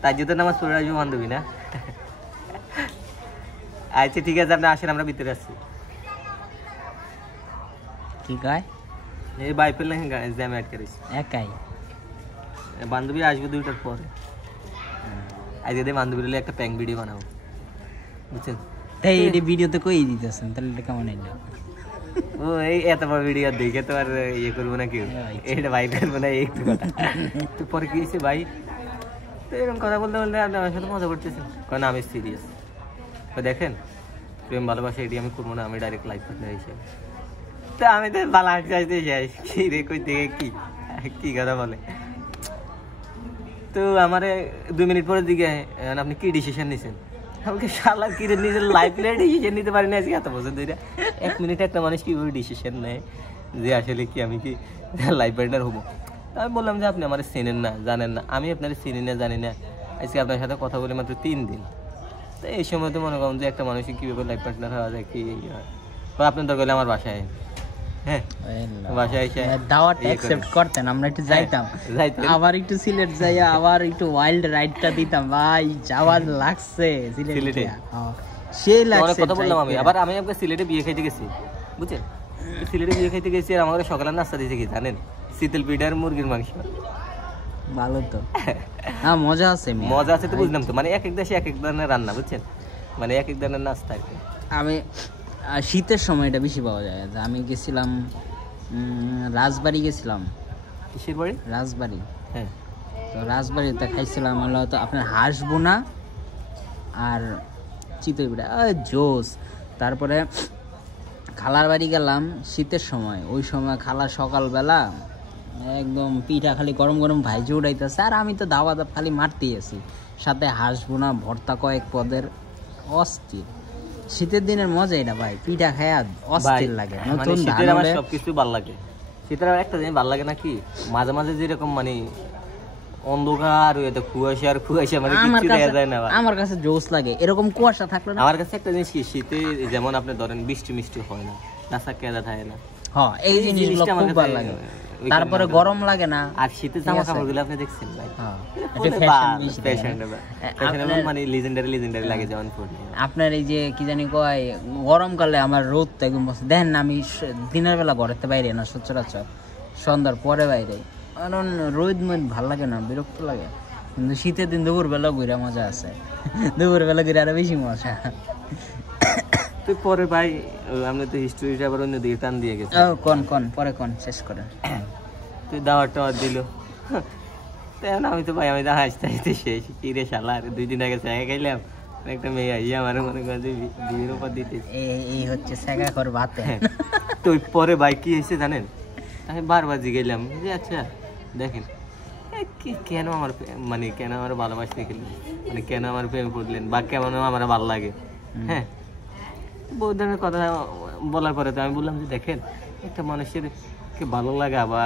তাই যদি নামাজ পড়ে আসবো বান্ধবী না। আচ্ছা ঠিক আছে, আপনি আসেন আমরা ভিতরে আসছি। কি কয়? এই বাইফেল না জ্যাম অ্যাড করিস একাই বান্ধবী আসবে 2টার পরে। আজকে বান্ধবী একটা প্যাং ভিডিও বানাবো, বুঝছেন? তাই এই ভিডিওতে কই দিতেছেন, তাহলে এটা কেমন এলো? ও এই এত বড় ভিডিও দেখে তো আর ইয়ে করবো না কেউ, এটা ভাই করবো না একটু কথা। তো পরে কি হয়েছে ভাই, তো এরকম কথা বলতে বলতে আপনি আমার সাথে মজা করতেছেন, কারণ আমি সিরিয়াস। তো দেখেন প্রেম ভালোবাসা এটি আমি করবো না, আমি ডাইরেক্ট লাইফ পার্টনার হিসেবে। তো আমি তো ভালো আসতে আসতে যাই কি রে কই থেকে কি কথা বলে। তো আমার 2 মিনিট পরের দিকে আপনি কি ডিসিশন নিয়েছেন? আমাকে শালা কি রে নিজের লাইফ নিয়ে ডিসিশন নিতে পারি না আজকে এত বছর ধরে। 1 মিনিটে একটা মানুষ কীভাবে ডিসিশন নেয় যে আসলে কি আমি কি লাইফ পার্টনার হবো? আমি বললাম যে আপনি আমার চেনেন না, জানেন না, আমি আপনার চিনি না জানি না, আজকে আপনার সাথে কথা বলে মাত্র 3 দিন। তো এই সময় তো মনে করেন যে একটা মানুষের কীভাবে লাইফ পার্টনার হওয়া যায় কি হয়। বা আপনার দরকার হলে আমার বাসায়, হ্যাঁ বাসায় এসে দাওয়াত অ্যাকসেপ্ট করতেন, আমরা একটু যাইতাম, আবার একটু সিলেট যাইয়া আবার একটু ওয়াইল্ড রাইডটা দিতাম। ভাই যাওয়ার লাগছে সিলেটে, সেই লাগছে। কথা বললাম আমি আবার, আমি আপনাকে সিলেটে বিয়ে খাইতে গেছি, বুঝছেন? সিলেটে বিয়ে খাইতে গেছি আর আমাকে সকালে নাস্তা দিয়েছে কি জানেন? শীতল পিঠা আর মুরগির মাংস। ভালো তো, হ্যাঁ মজা আছে, মজা আছে তো বুঝলাম তো, মানে এক এক দেশে এক এক ধরনের রান্না, বুঝছেন? মানে এক এক ধরনের নাস্তা আর কি। আমি শীতের সময় এটা বেশি পাওয়া যায়। আমি গেছিলাম রাজবাড়ি গেছিলাম। কিসের বাড়ি? রাজবাড়ি। হ্যাঁ, তো রাজবাড়িতে খাইছিলাম হলো তো আপনার হাঁস বোনা আর চিতই পিঠা, জোস। তারপরে খালার বাড়ি গেলাম শীতের সময়, ওই সময় খালা সকালবেলা একদম পিঠা খালি গরম গরম ভাইজে উড়াইতেছে, আর আমি তো দাওয়া দাপ খালি মারতেই আছি, সাথে হাঁস বোনা ভর্তা কয়েক পদের, অস্থির। শীতের দিনের মজা এটা ভাই, পিঠা খায়া অস্থির লাগে। নতুন শীতের আমার সবকিছু ভালো লাগে। শীতের একটা জিনিস ভালো লাগে নাকি, মাঝে মাঝে যেরকম মানে অন্ধকার হয়ে কুয়াশা আর কুয়াশা, মানে কিছু দেখা যায় না। আমার কাছে জোস লাগে এরকম কুয়াশা থাকলে। আমার কাছে একটা জিনিস কি, শীতে যেমন আপনি ধরেন বৃষ্টি মিষ্টি হয় না, রাস্তা কেদা থাকে না, হ্যাঁ এই জিনিসগুলো খুব ভালো লাগে। তারপরে গরম লাগে না। আর শীতের জামা কাপড়গুলো আপনি দেখছেন ভাই, মানে লিজেন্ডারি লাগে যেমন আপনার এই যে কি জানি কয়, গরমকালে আমার রোদ তো একদম দেখেন না, আমি দিনের বেলা ঘরের বাইরে না সচরাচর, সন্ধ্যার পরে বাইরে, কারণ রোদ মন ভাল লাগে না, বিরক্ত লাগে। কিন্তু শীতের দিন দুপুর বেলা ঘুরে মজা আছে, দুপুর বেলা ঘুরে আরো বেশি মজা। তো পরে ভাই আমরা তো হিস্ট্রিটা আবার অন্য দিকে টান দিয়ে গেছি। কোন পরে কোন শেষ করেন। তুই দাওয়ার টাওয়ার দিল, আমি তো ভাই আমি তো হাসতে হাসতে শেষ। কি রে শালা, 2 দিন আগে চাই খাইলাম, একটা মেয়ে আইয়া আমার মনে করে বিয়ের উপর দিতে, এই হচ্ছে সেগা কর বাতে। তো পরে ভাই কি হয়েছে জানেন, আমি বারবার জিগেলাম যে আচ্ছা দেখেন কেন আমার মানে কেন আমার ভালোবাসতে গেলেন, মানে কেন আমার প্রেম করলেন বা কেমন আমার ভালো লাগে। হ্যাঁ, বহু ধরনের কথা বলার পরে তো আমি বললাম যে দেখেন একটা মানুষের কে ভালো লাগা বা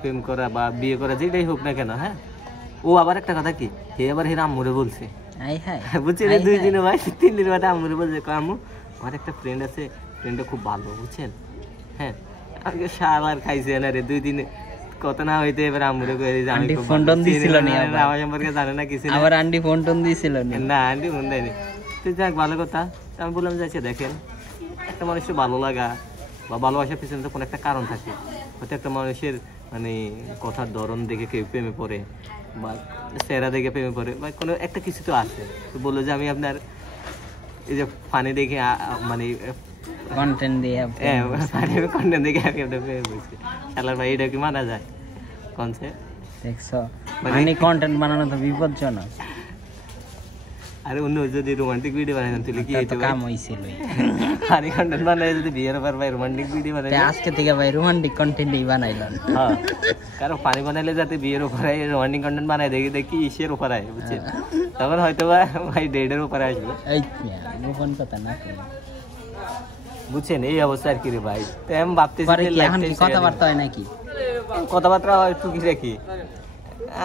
প্রেম করা বা বিয়ে করা যেটাই হোক না কেন, হ্যাঁ ও আবার একটা কথা কি, হে আবার হেরা আম্মুরে বলছে, বুঝছেন? 2 দিনে ভাই 3 দিন বাদে আম্মুরে বলছে, আম্মু আমার একটা ফ্রেন্ড আছে, ফ্রেন্ডটা খুব ভালো, বুঝছেন? হ্যাঁ, আগে শালার খাইছে না রে 2 দিনে কত না হইতে এবার আম্মুরে কই যে আমি ফোন টোন দিছিল না, আমার সম্পর্কে জানে না কিছু না, আবার আন্টি ফোন টোন দিছিল না, আন্টি ফোন দেয়নি। তো যাক ভালো কথা। আমি বললাম যে আচ্ছা দেখেন একটা মানুষের ভালো লাগা বা ভালোবাসার পিছনে তো কোনো একটা কারণ থাকে, হয়তো একটা মানুষের মানে কথার ধরন দেখে কেউ প্রেমে পড়ে বা চেহারা দেখে প্রেমে পড়ে বা কোনো একটা কিছু তো আছে। তো বললো যে আমি আপনার এই যে ফানি দেখে মানে কন্টেন্ট দিয়ে ফানি কন্টেন্ট দেখে আমি আপনার প্রেমে পড়ছি। শালার ভাই এটা কি মানা যায় কনসেপ্ট? দেখছো মানে কন্টেন্ট বানানো তো বিপজ্জনক। আরে অন্য যদি রোমান্টিক ভিডিও বানাই তাহলে কি হইতো? কাম হইছিল ফানি কন্টেন্ট বানাই যদি বিয়ের পর ভাই রোমান্টিক ভিডিও বানাই আজকে থেকে ভাই রোমান্টিক কন্টেন্টই বানাইলাম। হ্যাঁ, কারণ ফানি বানাইলে যাতে বিয়ের উপর হয় রোমান্টিক কন্টেন্ট বানাই দেখি ইসের উপর হয় বুঝছেন, তখন হয়তো ভাই ডেটের উপরে আসবে। এই গোপন কথা না বুঝছেন এই অবস্থা আর কি রে ভাই। তো আমি ভাবতেছি পরে কি এখন কি কথাবার্তা হয় নাকি? কথাবার্তা হয় টুকি রাখি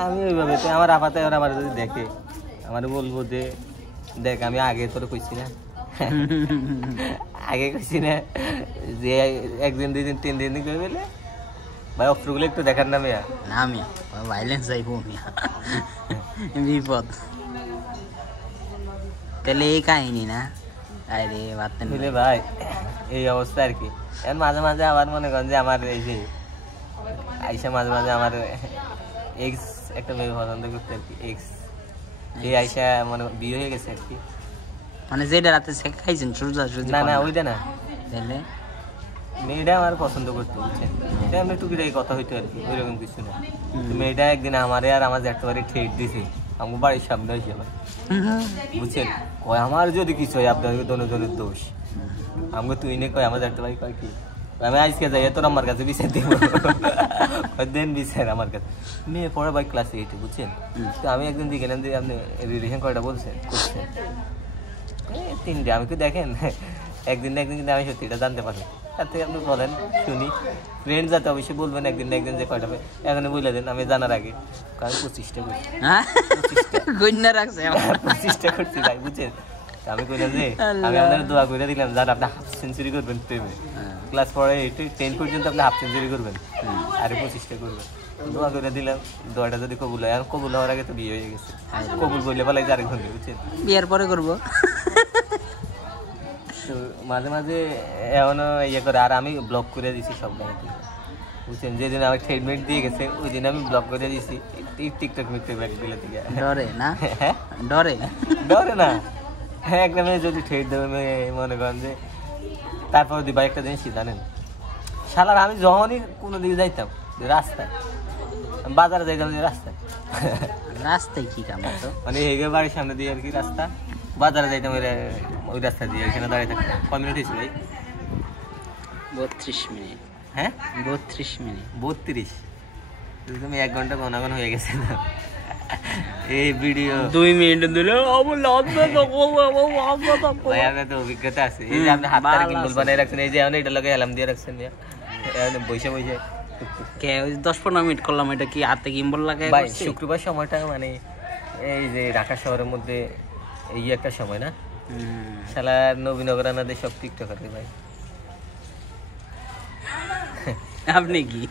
আমি ওইভাবে। তো আমার আপাতে ওরা আমার যদি দেখে আমার বলবো যে দেখ আমি আগে তোরে কইছি না, আগে কইছি না যে একদিন 2 দিন 3 দিন করে বলে ভাই অফরগুলো একটু দেখার নামে না মিয়া ভাইলেন্স যাইব মিয়া বিপদ। তাহলে এই কাহিনী না? আরে বাতেন বুঝলে ভাই এই অবস্থা আর কি। এখন মাঝে মাঝে আবার মনে করেন যে আমার এই যে আইসা মাঝে মাঝে আমার এক্স একটা মেয়ে পছন্দ করতে আর কি, এক্স এই আইসা মানে বিয়ে হয়ে গেছে আর কি। মানে যেটা রাতে খাইছেন সূর্য সূর্য না না ওইটা না, তাহলে মেয়েটা আমার পছন্দ করতে বুঝছেন, এটা আমি টুকিটাকি কথা হইতো আর কি, ওইরকম কিছু না। তো মেয়েটা একদিন আমারে আর আমার একেবারে ঠেট দিছে আমার বাড়ির সামনে হয়েছে বুঝছেন, কয় আমার যদি কিছু হয় আপনাদের দোনোজনের দোষ। আমাকে তুই নে কয় আমার একটা ভাই কয় কি আমি আজকে যাই তোর আমার কাছে বিচার দিব দেন বিচার আমার কাছে। মেয়ে পড়ে ভাই ক্লাস 8 বুঝছেন। তো আমি একদিন দিকে নেন যে আপনি রিলেশন কয়টা বলছেন করছেন 3টে, আমি কি দেখেন একদিন না একদিন কিন্তু আমি সত্যি এটা জানতে পারি। তার থেকে আপনি বলেন শুনি, ফ্রেন্ড যাতে অবশ্যই বলবেন একদিন না একদিন যে কয়টা এখন বলে দেন আমি জানার আগে। আমি 25টা করছি, 25টা করছি ভাই বুঝছেন। আমি কইলাম যে আমি আপনার দোয়া করে দিলাম যান আপনি হাফ সেঞ্চুরি করবেন প্রেমে, ক্লাস 10 পর্যন্ত আপনি হাফ সেঞ্চুরি করবেন আর 25টা করবেন। দোয়া করে দিলাম, দোয়াটা যদি কবুল হয়, কবুল হওয়ার আগে তো বিয়ে হয়ে গেছে, কবুল করলে বলে 4 ঘন্টা বুঝছেন, বিয়ের পরে করবো। তো মাঝে মাঝে এমনও ইয়ে করে আর আমি ব্লক করে দিছি সব জায়গাতে বুঝছেন। যেদিন আমার ট্রিটমেন্ট দিয়ে গেছে ওই দিন আমি ব্লক করে দিয়েছি টিকটক মিটতে ব্যাগ দিলে থেকে। ডরে না? হ্যাঁ ডরে ডরে না, হ্যাঁ একদম যদি ঠেট দেবে মনে করেন যে। তারপর ভাই একটা জিনিস জানেন শালার, আমি যখনই কোনো দিকে যাইতাম রাস্তায়, বাজারে যাইতাম যে রাস্তায় রাস্তায় কি কাম তো মানে এই বাড়ির সামনে দিয়ে আর কি রাস্তা, বাজারে যাইতাম ওই রাস্তা দিয়ে, এখানে দাঁড়িয়ে থাকতাম। কয় মিনিট হয়েছিল ভাই? 32 মিনিট। হ্যাঁ 32 মিনিট 32, তুমি 1 ঘন্টা ঘনাঘন হয়ে গেছে না এই ভিডিও 2 মিনিট দিলে ভাই আপনার তো অভিজ্ঞতা আছে। এই যে আপনি হাত তারা কিম্বল বানাই রাখছেন, এই যে এখন এটা লাগে অ্যালার্ম দিয়ে রাখছেন বসে বসে 10-15 মিনিট করলাম। এটা কি হাতে গিম্বল লাগাই? ভাই শুক্রবার সময়টা মানে এই যে ঢাকা শহরের মধ্যে এই একটা সময় না, শালার নবীনগর আনাদের সব টিকটকার ভাই। আপনি কি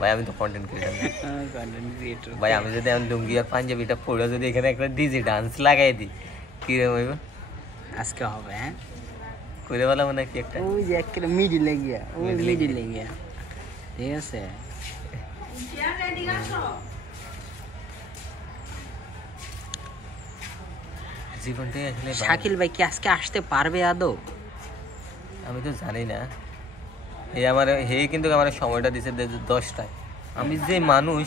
ভাই? আমি তো কন্টেন্ট ক্রিয়েটর ভাই। আমি যদি আমি লুঙ্গি আর পাঞ্জাবিটা পরে যদি এখানে একটা ডিজে ডান্স লাগাই দিই কিরকম হইব? আজকে হবে হ্যাঁ করে বললাম নাকি একটা ওই যে একটা মিডিলে গিয়া, ওই মিডিলে গিয়া, ঠিক আছে। জীবনটাই আসলে শাকিল ভাই কি আজকে আসতে পারবে আদৌ? আমি তো জানি না। হে কিন্তু আমার সময়টা দিছে 10টায়। আমি যে মানুষ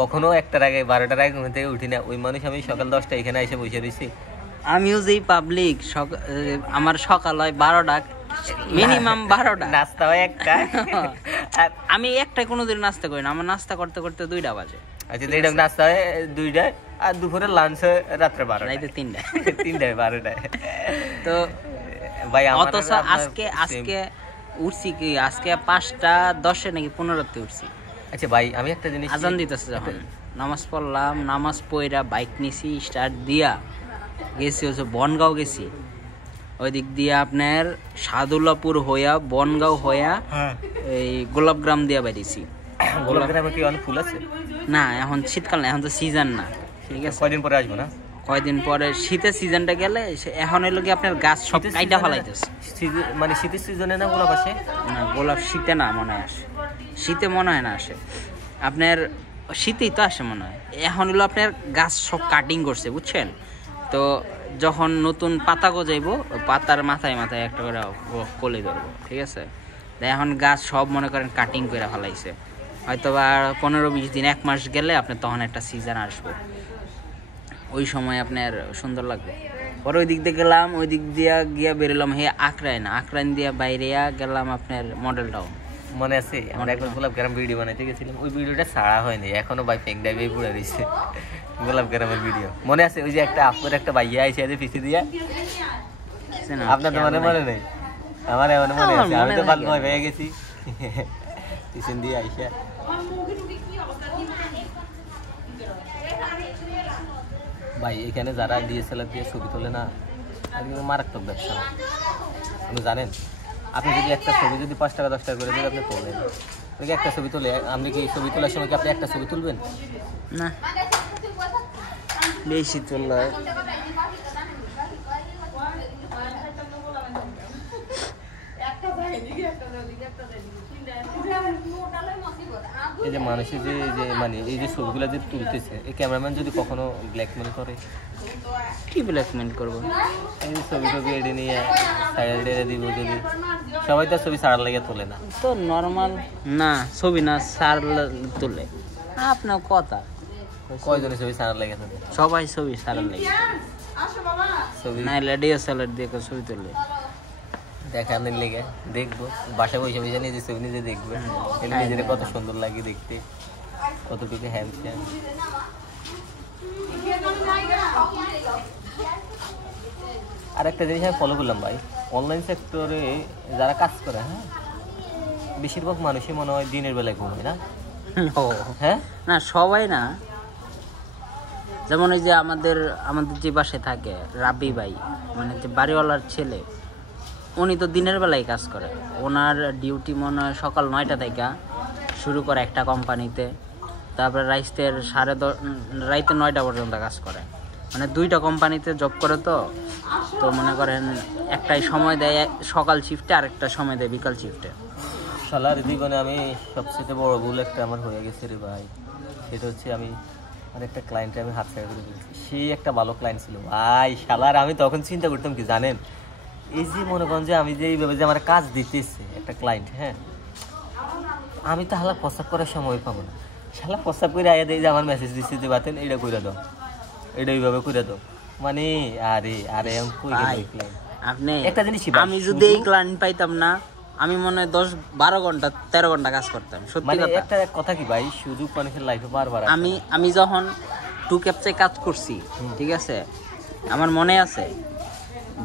কখনো 1টার আগে 12টার আগে ঘুম থেকে উঠি না, ওই মানুষ আমি সকাল 10টায় এখানে এসে বসে রয়েছি। আমিও যেই পাবলিক, আমার সকাল হয় 12টা, মিনিমাম 12টা, নাস্তা হয় 1টা। আমি 1টায় কোনোদিন নাস্তা করি না, আমার নাস্তা করতে করতে 2টা বাজে। আচ্ছা, এইটা নাস্তা হয় 2টায়, আর দুপুরে লাঞ্চ হয় রাত্রে 12টায়, রাইতে 3টায়, 12টায়। তো ভাই অথচ আজকে উঠছি কি, আজকে 5:10 নাকি 15তে উঠছি। আচ্ছা ভাই, আমি একটা জিনিস, আজান দিতেছে যখন নামাজ পড়লাম, নামাজ পড়া বাইক নিছি, স্টার্ট দিয়া গেছি হচ্ছে বনগাঁও গেছি। ওই দিক দিয়ে আপনার সাদুল্লাপুর হইয়া বনগাঁও হইয়া এই গোলাপগ্রাম দিয়া বেরিয়েছি। গোলাপগ্রামে কি অনেক ফুল আছে? না এখন শীতকাল না, এখন তো সিজন না, ঠিক আছে। কয়দিন পরে আসবো না? কয়দিন পরে শীতের সিজনটা গেলে এখন হইলো কি আপনার গাছ সব কাইটা ফেলাইতেছে। মানে শীতের সিজনে না গোলাপ আসে? না গোলাপ শীতে না মনে হয় আসে, শীতে মনে হয় না আসে, আপনার শীতেই তো আসে মনে হয়। এখন হলো আপনার গাছ সব কাটিং করছে বুঝছেন, তো যখন নতুন পাতা গজাইবো ওই পাতার মাথায় মাথায় একটা করে কলি ধরবো, ঠিক আছে। এখন গাছ সব মনে করেন কাটিং করে ফেলাইছে, হয়তো বা 15-20 দিন 1 মাস গেলে আপনার তখন একটা সিজন আসবে, ওই সময় আপনার সুন্দর লাগবে। পরে ওই দিক দিয়ে গেলাম, ওই দিক দিয়ে গিয়া বেরোলাম আকরাইন দিয়া বাইরে গেলাম আপনার মডেল টাউন। মনে আছে আমরা একবার গোলাপ গ্রাম ভিডিও বানাইতে গেছিলাম, ওই ভিডিওটা ছাড়া হয়নি এখনো, ভাই ফেক ডাইভে পড়ে রয়েছে গোলাপ গ্রামের ভিডিও। মনে আছে ওই যে একটা আপুর একটা ভাইয়া আইসে পিছিয়ে দিয়া, আপনার তো মনে নেই, আমার এমন মনে আছে, আমি তো ভালো ভয় পেয়ে গেছি পিছন দিয়ে আইসা। ভাই এখানে যারা ডিএসএলআর দিয়ে ছবি তোলে না, একদম মারাত্মক ব্যবসা। আপনি জানেন, আপনি যদি একটা ছবি যদি 5 টাকা 10 টাকা করে যদি আপনি তোলেন, একটা ছবি তোলে, আপনি কি ছবি তোলার সময় কি আপনি একটা ছবি তুলবেন না? বেশি তুললে এই যে মানুষের যে মানে এই যে ছবিগুলো যে তুলতেছে, এই ক্যামেরাম্যান যদি কখনো ব্ল্যাকমেল করে, কি ব্ল্যাকমেল করবো? এই যে ছবি এডে নিয়ে সাইডে দিব, যদি সবাই তো ছবি ছাড়ার লাগে তোলে না, তো নর্মাল না ছবি না সার তুলে। আপনার কথা কয়জনে ছবি ছাড়ার লাগে তোলে? সবাই ছবি সারার লাগে, ছবি না ডিএসএলআর দিয়ে ছবি তুলে দেখানোর লেগে দেখবো, বাসায় বসে বসে নিজে ছবি নিজে দেখবে, নিজের কত সুন্দর লাগে দেখতে, কতটুকু হ্যান্ডসাম। আর একটা জিনিস আমি ফলো করলাম ভাই, অনলাইন সেক্টরে যারা কাজ করে, হ্যাঁ, বেশিরভাগ মানুষই মনে হয় দিনের বেলায় ঘুমায় না? হ্যাঁ না, সবাই না। যেমন ওই যে আমাদের যে বাসায় থাকে রাবি ভাই, মানে যে বাড়িওয়ালার ছেলে, উনি তো দিনের বেলায় কাজ করে। ওনার ডিউটি মনে হয় সকাল 9টা থেকে শুরু করে একটা কোম্পানিতে, তারপরে রাইতে 9টা পর্যন্ত কাজ করে, মানে 2টা কোম্পানিতে জব করে। তো মনে করেন একটাই সময় দেয় সকাল শিফটে, আর একটা সময় দেয় বিকাল শিফটে। শালার জীবনে আমি সবচেয়ে বড় ভুল একটা আমার হয়ে গেছে রে ভাই, সেটা হচ্ছে আমি আর একটা ক্লায়েন্টে আমি হাত ছাড়া করে দিয়েছি। সেই একটা ভালো ক্লায়েন্ট ছিল ভাই, শালার আমি তখন চিন্তা করতাম কি জানেন, এই যে মনে করেন যে আমি যে এইভাবে যে আমার কাজ দিতেছে একটা ক্লায়েন্ট, হ্যাঁ, আমি তো হালা প্রস্তাব করার সময় পাবো না, শালা প্রস্তাব করে আয়া দেয় যে আমার মেসেজ দিচ্ছে যে বাতেন এটা করে দাও, এটা এইভাবে করে দাও, মানে আরে আরে আপনি একটা জিনিস, আমি যদি এই ক্লায়েন্ট পাইতাম না, আমি মনে হয় 10-12 ঘন্টা 13 ঘন্টা কাজ করতাম। সত্যি কথা, একটা কথা কি ভাই, শুধু মানুষের লাইফে বারবার আমি যখন 2 ক্যাপচায় কাজ করছি, ঠিক আছে, আমার মনে আছে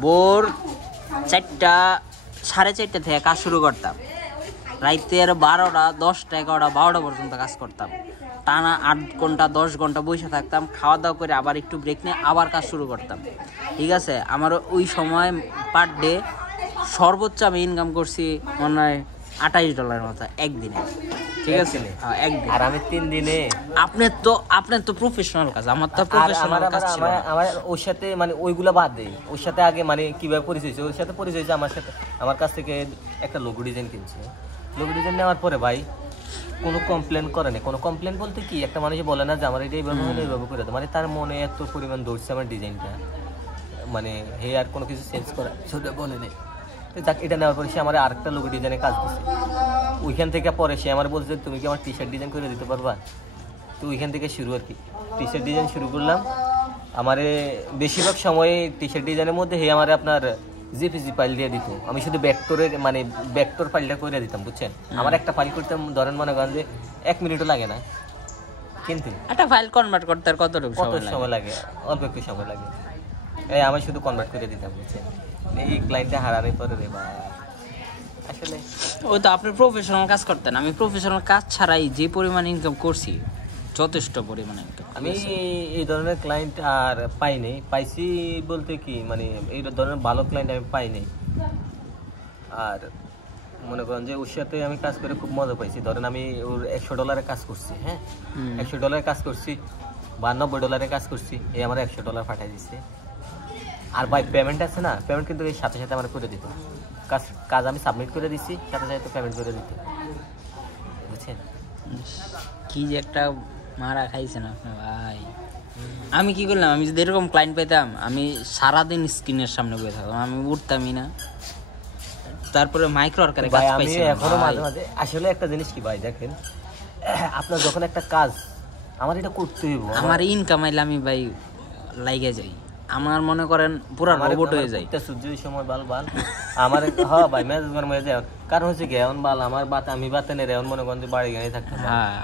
ভোর 4টা 4:30 থেকে কাজ শুরু করতাম, রাইতের 12টা 10টা 11টা 12টা পর্যন্ত কাজ করতাম, টানা 8 ঘন্টা 10 ঘন্টা বসে থাকতাম, খাওয়া দাওয়া করে আবার একটু ব্রেক নিয়ে আবার কাজ শুরু করতাম, ঠিক আছে। আমার ওই সময় পার ডে সর্বোচ্চ আমি ইনকাম করছি মনে হয় $28 মতো একদিনে, ঠিক আছে, একদিন। আর আমি 3 দিনে। আপনার তো প্রফেশনাল কাজ, আমার তো প্রফেশনাল কাজ ছিল না। আমার ওর সাথে মানে ওইগুলা বাদ দেই, ওর সাথে আগে মানে কিভাবে পরিচয় হয়েছে, ওর সাথে পরিচয় হয়েছে আমার কাছ থেকে একটা লোগো ডিজাইন কিনছে। লোগো ডিজাইন নেওয়ার পরে ভাই কোনো কমপ্লেন করে না। কোনো কমপ্লেন বলতে কি, একটা মানুষ বলে না যে আমার এটা এইভাবে হলে এইভাবে করে দেয়, মানে তার মনে এত পরিমাণ ধরছে আমার ডিজাইনটা, মানে হে আর কোনো কিছু চেঞ্জ করা সেটা বলে নেই। তো যাক, এটা নেওয়ার পরে সে আমার আরেকটা লোগো ডিজাইনে কাজ দিচ্ছে। ওইখান থেকে পরে সে আমার বলছে তুমি কি আমার টি-শার্ট ডিজাইন করে দিতে পারবা? তো ওইখান থেকে শুরু আর কি, টি-শার্ট ডিজাইন শুরু করলাম। আমারে বেশিরভাগ সময়ে টি-শার্ট ডিজাইনের মধ্যে হে আমার আপনার জেপিজি ফাইল দিয়ে দিত, আমি শুধু ভেক্টর ফাইলটা করে দিতাম, বুঝছেন। আমার একটা ফাইল করতে ধরেন মনে করেন যে 1 মিনিটও লাগে না, কিন্তু একটা ফাইল কনভার্ট করতে আর কত সময় লাগে? অল্প একটু সময় লাগে। এই আমি শুধু কনভার্ট করে দিতাম, বুঝছেন। এই ক্লায়েন্টটা হারানোর পরে রে ভাই, আসলে ওই তো আপনি প্রফেশনাল কাজ করতেন, আমি প্রফেশনাল কাজ ছাড়াই যে পরিমাণ ইনকাম করছি, যথেষ্ট পরিমাণে ইনকাম। আমি এই ধরনের ক্লায়েন্ট আর পাইছি বলতে কি, মানে এই ধরনের ভালো ক্লায়েন্ট আমি পাইনি। আর মনে করেন যে ওর সাথে আমি কাজ করে খুব মজা পাইছি। ধরেন আমি ওর $100 কাজ করছি, হ্যাঁ, $100 কাজ করছি বা $90 কাজ করছি, এই আমার $100 পাঠিয়ে দিচ্ছে। আর ভাই পেমেন্ট আছে না, পেমেন্ট কিন্তু এই সাথে সাথে আমার করে দিত। কাজ আমি সাবমিট করে দিচ্ছি, সাথে সাথে পেমেন্ট করে দিত, বুঝছেন। কি যে একটা মারা খাইছেন আপনি ভাই। আমি কি করলাম, আমি যদি এরকম ক্লায়েন্ট পেতাম আমি সারাদিন স্ক্রিনের সামনে বসে থাকতাম, আমি উঠতামই না। তারপরে মাইক্রো আর্কারে কাজ ভাই আমি পাইছিলাম এখনো ভাই। মাঝে মাঝে আসলে একটা জিনিস কি ভাই দেখেন, আপনার যখন একটা কাজ আমার এটা করতে হইব, আমার ইনকাম আইলে আমি ভাই লাইগে যাই, আমার মনে করেন পুরো রোবট হয়ে যায়। সূর্য সময় বাল বাল আমার হ্যাঁ ভাই মেজাজ গরম হয়ে যায়। কারণ হচ্ছে কি এখন বাল আমার বাত আমি বাতে নেই, এখন মনে করেন যে বাড়ি গাড়ি থাকতে হ্যাঁ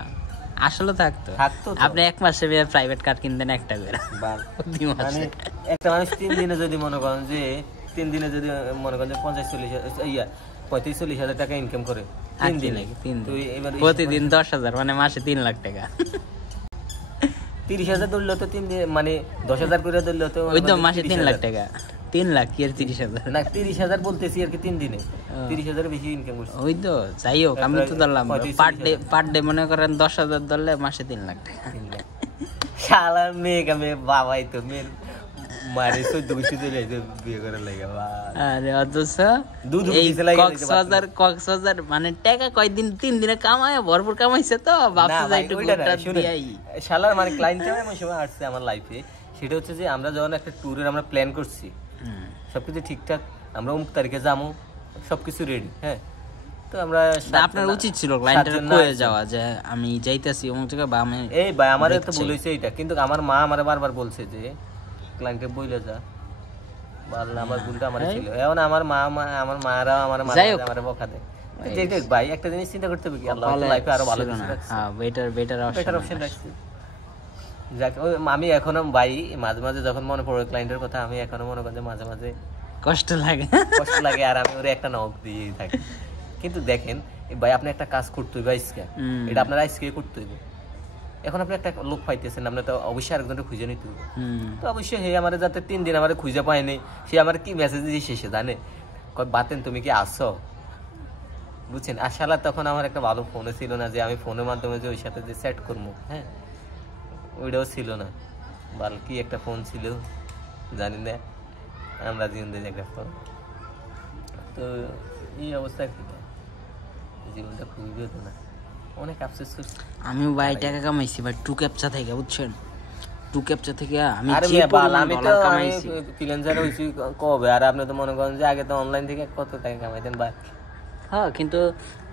আসলে থাকতো। থাকতো তো। আপনি এক মাসে প্রাইভেট কার কিনতেন একটা করে, বাল প্রতি মাসে। মানে একটা মানুষ 3 দিনে যদি মনে করেন যে 3 দিনে যদি মনে করেন যে 35-40 হাজার টাকা ইনকাম করে 3 দিনে, তুই এবার প্রতিদিন 10,000 মানে মাসে 3 লাখ টাকা। 30,000 ধরলে তো 3 দিনে মানে 10,000 করে ধরলে তো ওই তো মাসে 3 লাখ টাকা, 3 লাখ কি আর 30,000 না 30,000 বলতেছি আর কি 3 দিনে 30,000 বেশি ইনকাম করছে। ওই তো যাই হোক, আমি তো ধরলাম পার ডে মনে করেন 10,000 ধরলে মাসে 3 লাখ টাকা। শালা মেয়ে বাবাই তো মেয়ের মারে 14 বছর চলে যাইতে বিয়ে করার লাগে। আরে অথচ দুধ এই উঠিছে লাগে কক্সবাজার মানে টাকা কয়দিন 3 দিনে কামায় ভরপুর কামাইছে তো ভাবছে যাই একটু ঘুরটা দিয়াই। শালার মানে ক্লায়েন্টটা এমন সময় আসছে আমার লাইফে, সেটা হচ্ছে যে আমরা যখন একটা ট্যুরের আমরা প্ল্যান করছি, সবকিছু ঠিকঠাক, আমরা অমুক তারিখে যাবো, সবকিছু রেডি, হ্যাঁ। তো আমরা আপনার উচিত ছিল ক্লায়েন্টের কয়ে যাওয়া যে আমি যাইতাছি অমুক জায়গায় বা আমি এই ভাই আমারে তো বলেছে এটা, কিন্তু আমার মা আমারে বারবার বলছে যে ক্লায়েন্টকে বইলে যা, বললে আমার ভুলটা আমার ছিল। এখন আমার মারা আমারে বকা দেয়। দেখ ভাই একটা জিনিস চিন্তা করতে হবে কি আল্লাহ লাইফে আরো ভালো কিছু রাখছে। হ্যাঁ বেটার অপশন রাখছে। যাক আমি এখনো ভাই মাঝে মাঝে যখন মনে পড়ে ক্লায়েন্টের কথা, আমি এখনো মনে করি যে মাঝে মাঝে কষ্ট লাগে আর আমি ওরে একটা নক দিয়েই থাকি। কিন্তু দেখেন ভাই আপনি একটা কাজ করতে হইবে আজকে, এটা আপনার আজকে করতে হইবে। এখন আপনি একটা লোক পাইতেছেন, আপনি তো অবশ্যই আরেকজনকে খুঁজে নিতে হবে। তো অবশ্যই হে আমার যাতে 3 দিন আমার খুঁজে পায়নি, সে আমার কি মেসেজ দিয়ে শেষে জানে কয় বাতেন তুমি কি আসো, বুঝছেন। আর শালা তখন আমার একটা ভালো ফোনে ছিল না যে আমি ফোনের মাধ্যমে যে ওই সাথে যে সেট করবো, হ্যাঁ ওইটাও ছিল না। বাল কি একটা ফোন ছিল জানি না, আমরা জিন্দে একটা ফোন। তো এই অবস্থা কি জীবনটা খুবই বেদনা, অনেক আফসোস করছি। আমি ভাই টাকা কামাইছি ভাই টু ক্যাপচা থেকে, বুঝছেন। টু ক্যাপচা থেকে আমি আরে যে পরিমাণ আমি তো ডলার কামাইছি। ফ্রিল্যান্সার হইছি কবে, আর আপনি তো মনে করেন যে আগে তো অনলাইন থেকে কত টাকা কামাইতেন ভাই। হ্যাঁ কিন্তু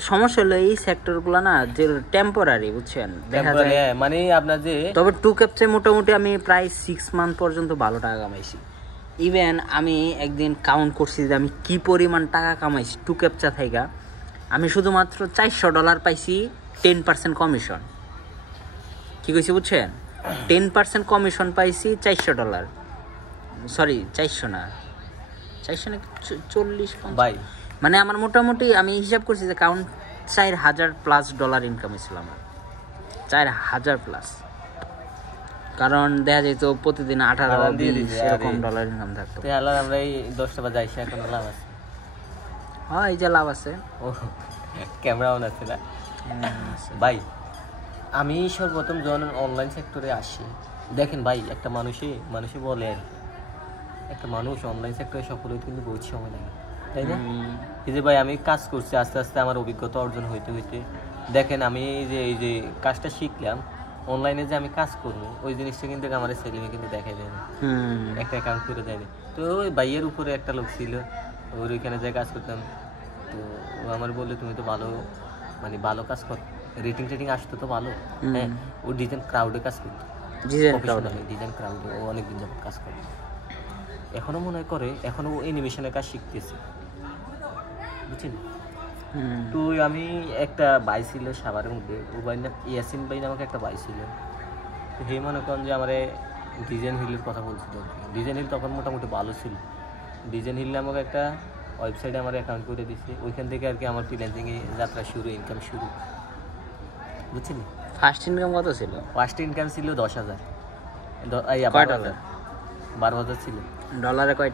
সমস্যা হলো এই সেক্টরগুলো না যে টেম্পোরারি, বুঝছেন, দেখা যায়। মানে আপনার যে তবে টু ক্যাপচায় মোটামুটি আমি প্রায় 6 মান্থ পর্যন্ত ভালো টাকা কামাইছি। ইভেন আমি একদিন কাউন্ট করছি যে আমি কি পরিমাণ টাকা কামাইছি টু ক্যাপচা থেকে। আমি শুধুমাত্র $400 পাইছি 10% কমিশন। কি কইছি বুঝছেন, 10% কমিশন পাইছি $400, সরি 400 না 40 ভাই মানে আমার মোটামুটি আমি হিসাব করছি যে কাউন্ট $4,000+ ইনকাম হয়েছিল আমার, 4,000+। কারণ দেখা যেত প্রতিদিন 18-20 এরকম ডলার ইনকাম থাকতো। আমরা এই 10টা বাজে আইসা এখন লাভ আছে। হ্যাঁ এই যে লাভ আছে, ও ক্যামেরা অন আছে না ভাই। আমি সর্বপ্রথম যখন অনলাইন সেক্টরে আসি, দেখেন ভাই একটা মানুষে বলে আর একটা মানুষ অনলাইন সেক্টরে সফল হইতে কিন্তু বহুত সময় লাগে, তাই না? এই যে ভাই আমি কাজ করছি আস্তে আস্তে আমার অভিজ্ঞতা অর্জন হইতে দেখেন আমি এই যে কাজটা শিখলাম অনলাইনে, যে আমি কাজ করবো ওই জিনিসটা কিন্তু আমার সেলিংয়ে কিন্তু দেখাই দেয় না, একটা অ্যাকাউন্ট করে দেয়। তো ওই ভাইয়ের উপরে একটা লোক ছিল, ওর ওইখানে যে কাজ করতাম, তো ও আমার বললো তুমি তো ভালো মানে ভালো কাজ কর, রেটিং আসতো তো ভালো। হ্যাঁ ও ডিজাইন ক্রাউডে কাজ করতো, ডিজাইন ক্রাউডে ও অনেকদিন যাবত কাজ করে, এখনো মনে করে এখনো ও অ্যানিমেশনের কাজ শিখতেছে, বুঝছেন। তো আমি একটা ভাই ছিল সাভারের মধ্যে, ও ভাই না ইয়াসিন ভাই নামক একটা ভাই ছিল। তো হে মনে করেন যে আমার ডিজাইন হিলের কথা বলছিল। ডিজাইন হিল তখন মোটামুটি ভালো ছিল। ডিজাইন হিল নামক একটা ওয়েবসাইটে আমার অ্যাকাউন্ট করে দিচ্ছে, ওইখান থেকে আর কি আমার ফ্রিল্যান্সিংয়ে যাত্রা শুরু, ইনকাম শুরু, বুঝছেন। ফার্স্ট ইনকাম কত ছিল? ফার্স্ট ইনকাম ছিল 10,000, 12,000 ছিল। ডলারে কয়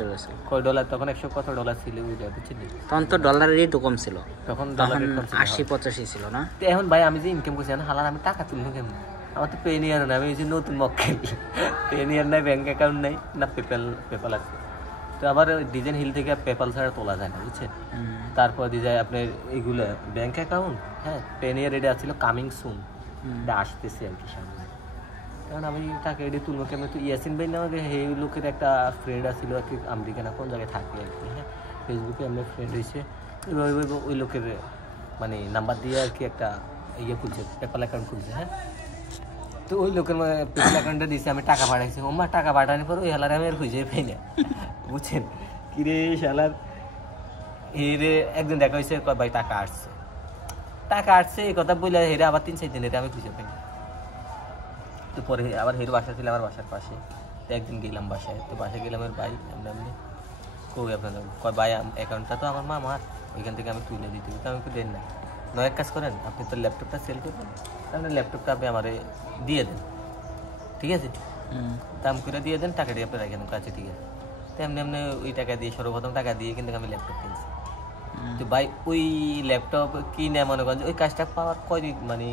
ডলার ছিল? কয় ডলার তখন 100 কত ডলার ছিল ওইটা, বুঝছেন। তখন তো ডলারের রেটও কম ছিল, তখন 80-85 ছিল না। তো এখন ভাই আমি যে ইনকাম করছি হালার আমি টাকা তুলবো কেমন, আমার তো পেনিয়ার না, আমি এই যে নতুন মক্কেল, পেনিয়ার নাই, ব্যাঙ্ক অ্যাকাউন্ট নাই না, পেপাল আছে। তো আবার ডিজাইন হিল থেকে পেপাল ছাড়া তোলা যায় না, বুঝছেন। তারপর দিয়ে যায় আপনার এইগুলো ব্যাঙ্ক অ্যাকাউন্ট, হ্যাঁ পেনিয়ার এটা ছিল কামিং সুন, এটা আসতেছে আর কি সামনে। কারণ আমি তাকে এটি তুলবো কেমন, তো ইয়াসিন ভাই না আমাকে এই লোকের একটা ফ্রেন্ড আসছিল আর কি, আমেরিকা না কোন জায়গায় থাকে আর কি, হ্যাঁ ফেসবুকে এমনি ফ্রেন্ড হয়েছে, ওই লোকের মানে নাম্বার দিয়ে আর কি একটা ইয়ে খুলছে, পেপাল অ্যাকাউন্ট খুলছে, হ্যাঁ তো ওই লোকের পেপাল অ্যাকাউন্টটা দিয়েছে, আমি টাকা পাঠাইছি, ওমা টাকা পাঠানোর পর ওই হালারে আমি আর খুঁজে পাই না, বুঝছেন কিরে শালার হেরে একদিন দেখা হয়েছে, ভাই টাকা আসছে এই কথা বলে হেরে আবার 3-4 দিন হেরে আমি খুঁজে পাই না। তো পরে আবার হেরো বাসা ছিল আমার বাসার পাশে, তো একদিন গেলাম বাসায়, তো বাসায় গেলাম এর ভাই এমনি কই আপনাদের কয় ভাই অ্যাকাউন্টটা তো আমার মামার, ওইখান থেকে আমি তুলে দিতে, তো আমি একটু দেন না, নয় এক কাজ করেন আপনি তো ল্যাপটপটা সেল করবেন, তাহলে ল্যাপটপটা আপনি আমারে দিয়ে দেন, ঠিক আছে দাম করে দিয়ে দেন, টাকা দিয়ে আপনি রাখেন কাছে, ঠিক আছে। তো এমনি ওই টাকা দিয়ে সর্বপ্রথম টাকা দিয়ে কিন্তু আমি ল্যাপটপ কিনছি। তো ভাই ওই ল্যাপটপ কিনে মনে করেন ওই কাজটা পাওয়ার কয়দিন মানে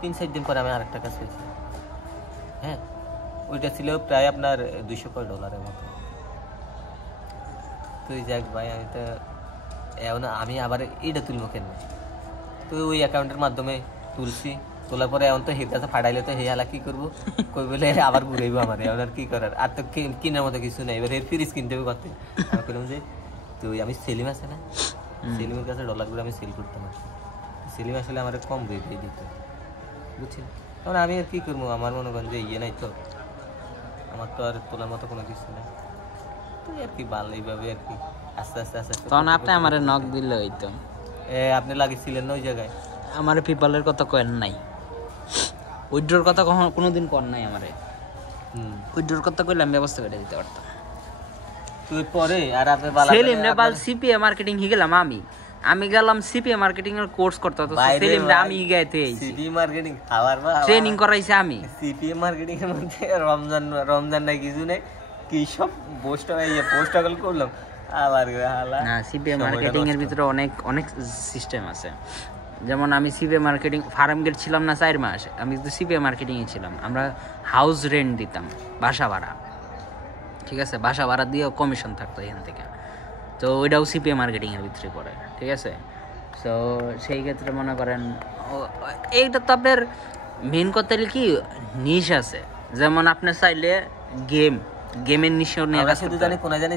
3-4 দিন পরে আমি আরেকটা কাজ পেয়েছি, হ্যাঁ ওইটা ছিল প্রায় আপনার $200 মতো। তো এই যাক ভাই আমি তো এখন আমি আবার এইটা তুলবো কেন, তো ওই অ্যাকাউন্টের মাধ্যমে তুলছি, তোলার পরে এখন তো হের কাছে ফাটাইলে তো হে হালা কি করবো, কই বলে আবার ঘুরাইবো আমার, এখন আর কি করার, আর তো কেনার মতো কিছু নেই, এবার এর ফ্রিজ কিনতে হবে করতে। আমি বললাম যে তো আমি সেলিম আছে না, সেলিমের কাছে ডলারগুলো আমি সেল করতাম, সেলিম আসলে আমার কম রেটে দিত, বুঝছেন। তখন আমি আর কি করবো, আমার মনে করেন যে ইয়ে নাই তো, আমার তো আর তোলার মতো কোনো কিছু নেই, তো আর কি ভালো এইভাবে আর কি আস্তে আস্তে তখন আপনি আমার নক দিলে হইতো, আপনি লাগিয়েছিলেন না ওই জায়গায়, আমার পিপলের কথা কয়েন নাই, উইড্রোর কথা কোনোদিন কর নাই আমারে, উইড্রোর কথা কইলে আমি ব্যবস্থা করে দিতে পারতাম। তুই পরে আর আপনি সেলিম রে বাল সিপিএ মার্কেটিং হি গেলাম, আমি গেলাম সিপিএ মার্কেটিং এর কোর্স করতে, তো সেলিম রে আমি গাইতে সিপিএ মার্কেটিং খাবার বা ট্রেনিং করাইছে আমি, সিপিএ মার্কেটিং এর মধ্যে রমজান নাই কিছু নেই, কি সব পোস্টাকল করলাম আবার হালা না। সিপিএ মার্কেটিং এর ভিতরে অনেক সিস্টেম আছে, যেমন আমি সিপিএ মার্কেটিং ফার্ম গেট ছিলাম না 4 মাস, আমি তো সিপিএ মার্কেটিং এ ছিলাম, আমরা হাউস রেন্ট দিতাম, বাসা ভাড়া, ঠিক আছে, বাসা ভাড়া দিয়ে কমিশন থাকতো এখান থেকে, তো ওইটাও সিপিএ মার্কেটিং এর ভিতরে পড়ে, ঠিক আছে। তো সেই ক্ষেত্রে মনে করেন এইটা তো আপনার মেন কথা কি নিশ আছে, যেমন আপনি চাইলে গেমের নিশ নিয়ে আমরা শুধু জানি কোন জানি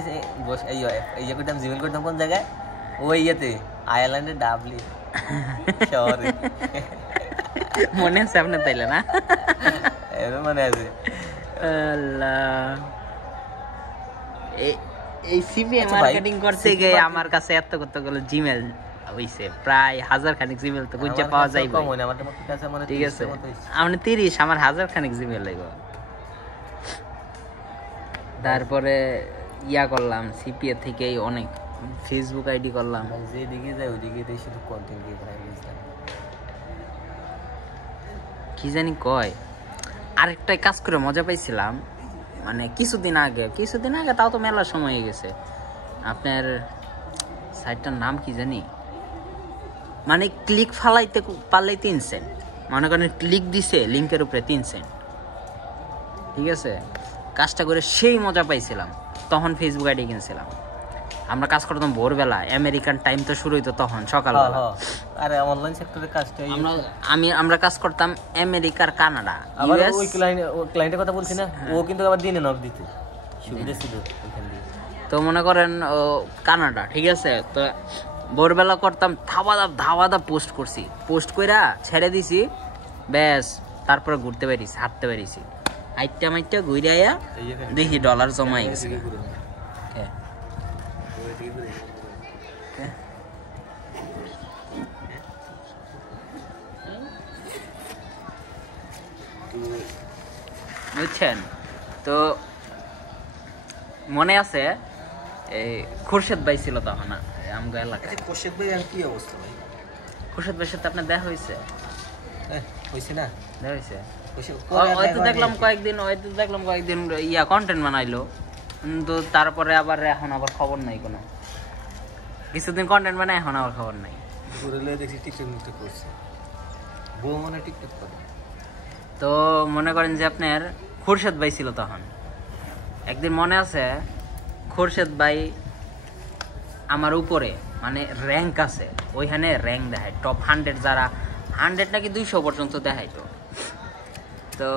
এই করতাম জিমেল করতাম কোন জায়গায়, ওই ইয়েতে আয়ারল্যান্ডের ডাবলি শহরে, মনে আছে আপনার তাইলে না, এর মনে আছে আল্লাহ। এই সিপিএ মার্কেটিং করতে গিয়ে আমার কাছে এত কতগুলো জিমেল হইছে, প্রায় 1000 খানিক জিমেল তো খুঁজে পাওয়া যায়, ঠিক আছে আপনি 30 আমার 1000 খানিক জিমেল লাগবে। তারপরে ইয়া করলাম সিপিএ থেকেই অনেক ফেসবুক আইডি করলাম, যেদিকে যায় ওইদিকে শুধু কন্টেন্ট কি জানি কয়। আরেকটা কাজ করে মজা পাইছিলাম, মানে কিছুদিন আগে তাও তো মেলার সময় হয়ে গেছে, আপনার সাইটটার নাম কি জানি, মানে ক্লিক ফালাইতে পারলেই 3 সেন্ট, মনে করেন ক্লিক দিছে লিঙ্কের উপরে 3 সেন্ট, ঠিক আছে। কাজটা করে সেই মজা পাইছিলাম, তখন ফেসবুক আইডি কিনছিলাম। আমরা কাজ করতাম ভোরবেলা, আমেরিকান টাইম তো শুরু হইতো তখন সকালবেলা, আরে অনলাইন সেক্টরে কাজটা আমরা কাজ করতাম আমেরিকার কানাডা, আবার ওই ক্লায়েন্টের কথা বলছি না, ও কিন্তু আবার দিনে নক দিতে সুবিধা ছিল ওখান দিয়ে, তো মনে করেন কানাডা, ঠিক আছে। তো ভোরবেলা করতাম, ধাওয়া পোস্ট করছি, পোস্ট কইরা ছেড়ে দিছি, ব্যাস তারপরে ঘুরতে বেরিয়েছি, হাঁটতে বেরিয়েছি, মাইটটা ঘুরে আয়া দেখি ডলার জমা হয়ে গেছে। বুঝছেন, তো মনে আছে এই খুরশেদ ভাই ছিল তখন আমগো এলাকায়। খুরশেদ ভাই আর কি অবস্থা ভাই? খুরশেদ ভাইয়ের সাথে আপনার দেখা হয়েছে? হয়েছে না, দেখা হয়েছে। হয়তো দেখলাম কয়েকদিন ইয়া কন্টেন্ট বানাইলো, কিন্তু তারপরে আবার এখন আবার খবর নাই কোনো, কিছুদিন কন্টেন্ট বানায় এখন আবার খবর নাই। দেখছি টিকটক করছে, বউ মনে টিকটক করে। তো মনে করেন যে আপনার খুরশেদ ভাই ছিল তখন, একদিন মনে আছে খুরশেদ ভাই আমার উপরে, মানে র্যাঙ্ক আছে ওইখানে, র্যাঙ্ক দেখায় টপ 100, যারা 100 নাকি 200 পর্যন্ত দেখাইতো। তো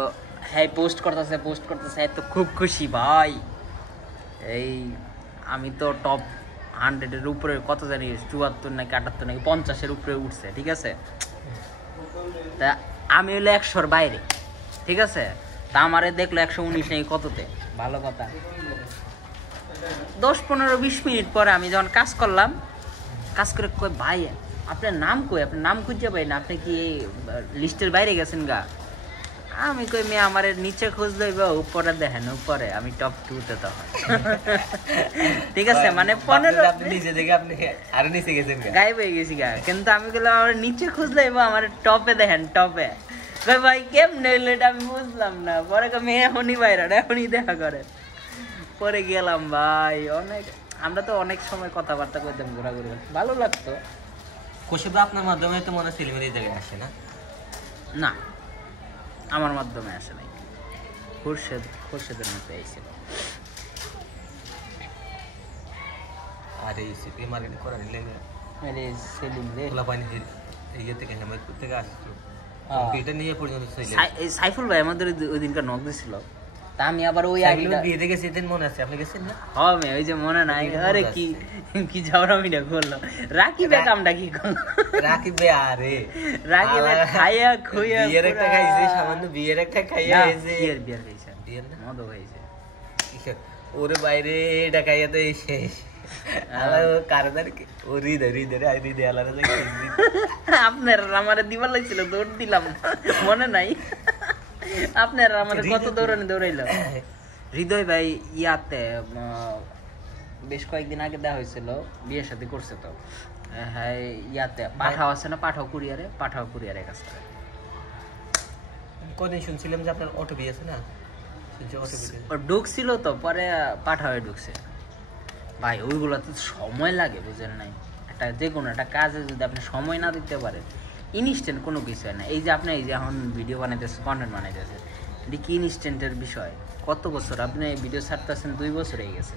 হ্যাঁ পোস্ট করতেছে তো খুব খুশি ভাই। এই আমি তো টপ 100-এর উপরে কত জানি 74 নাকি 78 নাকি 50-এর উপরে উঠছে, ঠিক আছে। তা আমি হলো 100-র বাইরে, ঠিক আছে। তা আমারে দেখলো 119 নাকি কততে, ভালো কথা। 10-15-20 মিনিট পরে আমি যখন কাজ করলাম, কাজ করে কই ভাই আপনার নাম কই, আপনার নাম খুঁজে পাই না, আপনি কি এই লিস্টের বাইরে গেছেন গা? আমি কই মেয়ে আমার নিচে খোঁজ লইব, উপরে দেখেন উপরে আমি টপ 2-তে তো ঠিক আছে। মানে 15 আপনি নিচে দেখে আপনি আরো নিচে গেছেন গায়েব হয়ে গেছি গা, কিন্তু আমি বললাম আমার নিচে খুঁজ লইব, আমার টপে দেখেন টপে। কই ভাই কেমনে হইলো এটা আমি বুঝলাম না। পরে কই মেয়ে এখনই বাইরে, এখনই দেখা করে। পরে গেলাম ভাই, অনেক আমরা তো অনেক সময় কথাবার্তা করতাম, ঘোরাঘুরি ভালো লাগতো। কোশিবা আপনার মাধ্যমে তো মনে সিলিমের এই জায়গায় আসে না? না আমার মাধ্যমে আসে নাই, খোরশেদের মতো এসেছিল। আর এই সিপি মার্কেটিং করার লেগে আরে সেলিম রে, খোলা পানি ইয়ে থেকে হেমায়তপুর থেকে আসতো, হ্যাঁ। এটা নিয়ে পর্যন্ত সাইফুল ভাই আমাদের ওই দিনকার নক দিছিল। তা আমি আবার ওই আইডিটা বিয়ে থেকে সেদিন মনে আছে, আপনি গেছেন না? হবে ওই যে মনে নাই। আরে কি কি যাওরামিটা করলো, রাকিবে কামটা কি করলো, রাকিবে আরে রাকিবে খাইয়া খুইয়া বিয়ের একটা খাইছে, সামান্য বিয়ের একটা খাইয়া এসে বিয়ার খাইছে, বিয়ের না মদও খাইছে। ওরে বাইরে এটা খাইয়া তো শেষ। আপনার আমারে দিবার লাগছিল, দৌড় দিলাম মনে নাই। আপনার আমাদের কত দৌড়াইলো। হৃদয় ভাই ইয়াতে বেশ কয়েকদিন আগে দেওয়া হয়েছিল, বিয়ের সাথে করছে তো। হ্যাঁ ইয়াতে পাঠাও আছে না, পাঠাও কুরিয়ারে কাজ করে। কদিন শুনছিলাম যে আপনার অটো বিয়ে আছে না, ঢুকছিল তো, পরে পাঠাওয়ে ঢুকছে। ভাই ওইগুলো তো সময় লাগে, বুঝেন নাই। একটা যে কোনো একটা কাজে যদি আপনি সময় না দিতে পারেন, ইনস্ট্যান্ট কোনো কিছু হয় না। এই যে আপনি এই যে এখন ভিডিও বানাইতেছে, কন্টেন্ট বানাইতেছে, এটা কি ইনস্ট্যান্টের বিষয়? কত বছর আপনি ভিডিও ছাড়তেছেন? 2 বছর হয়ে গেছে,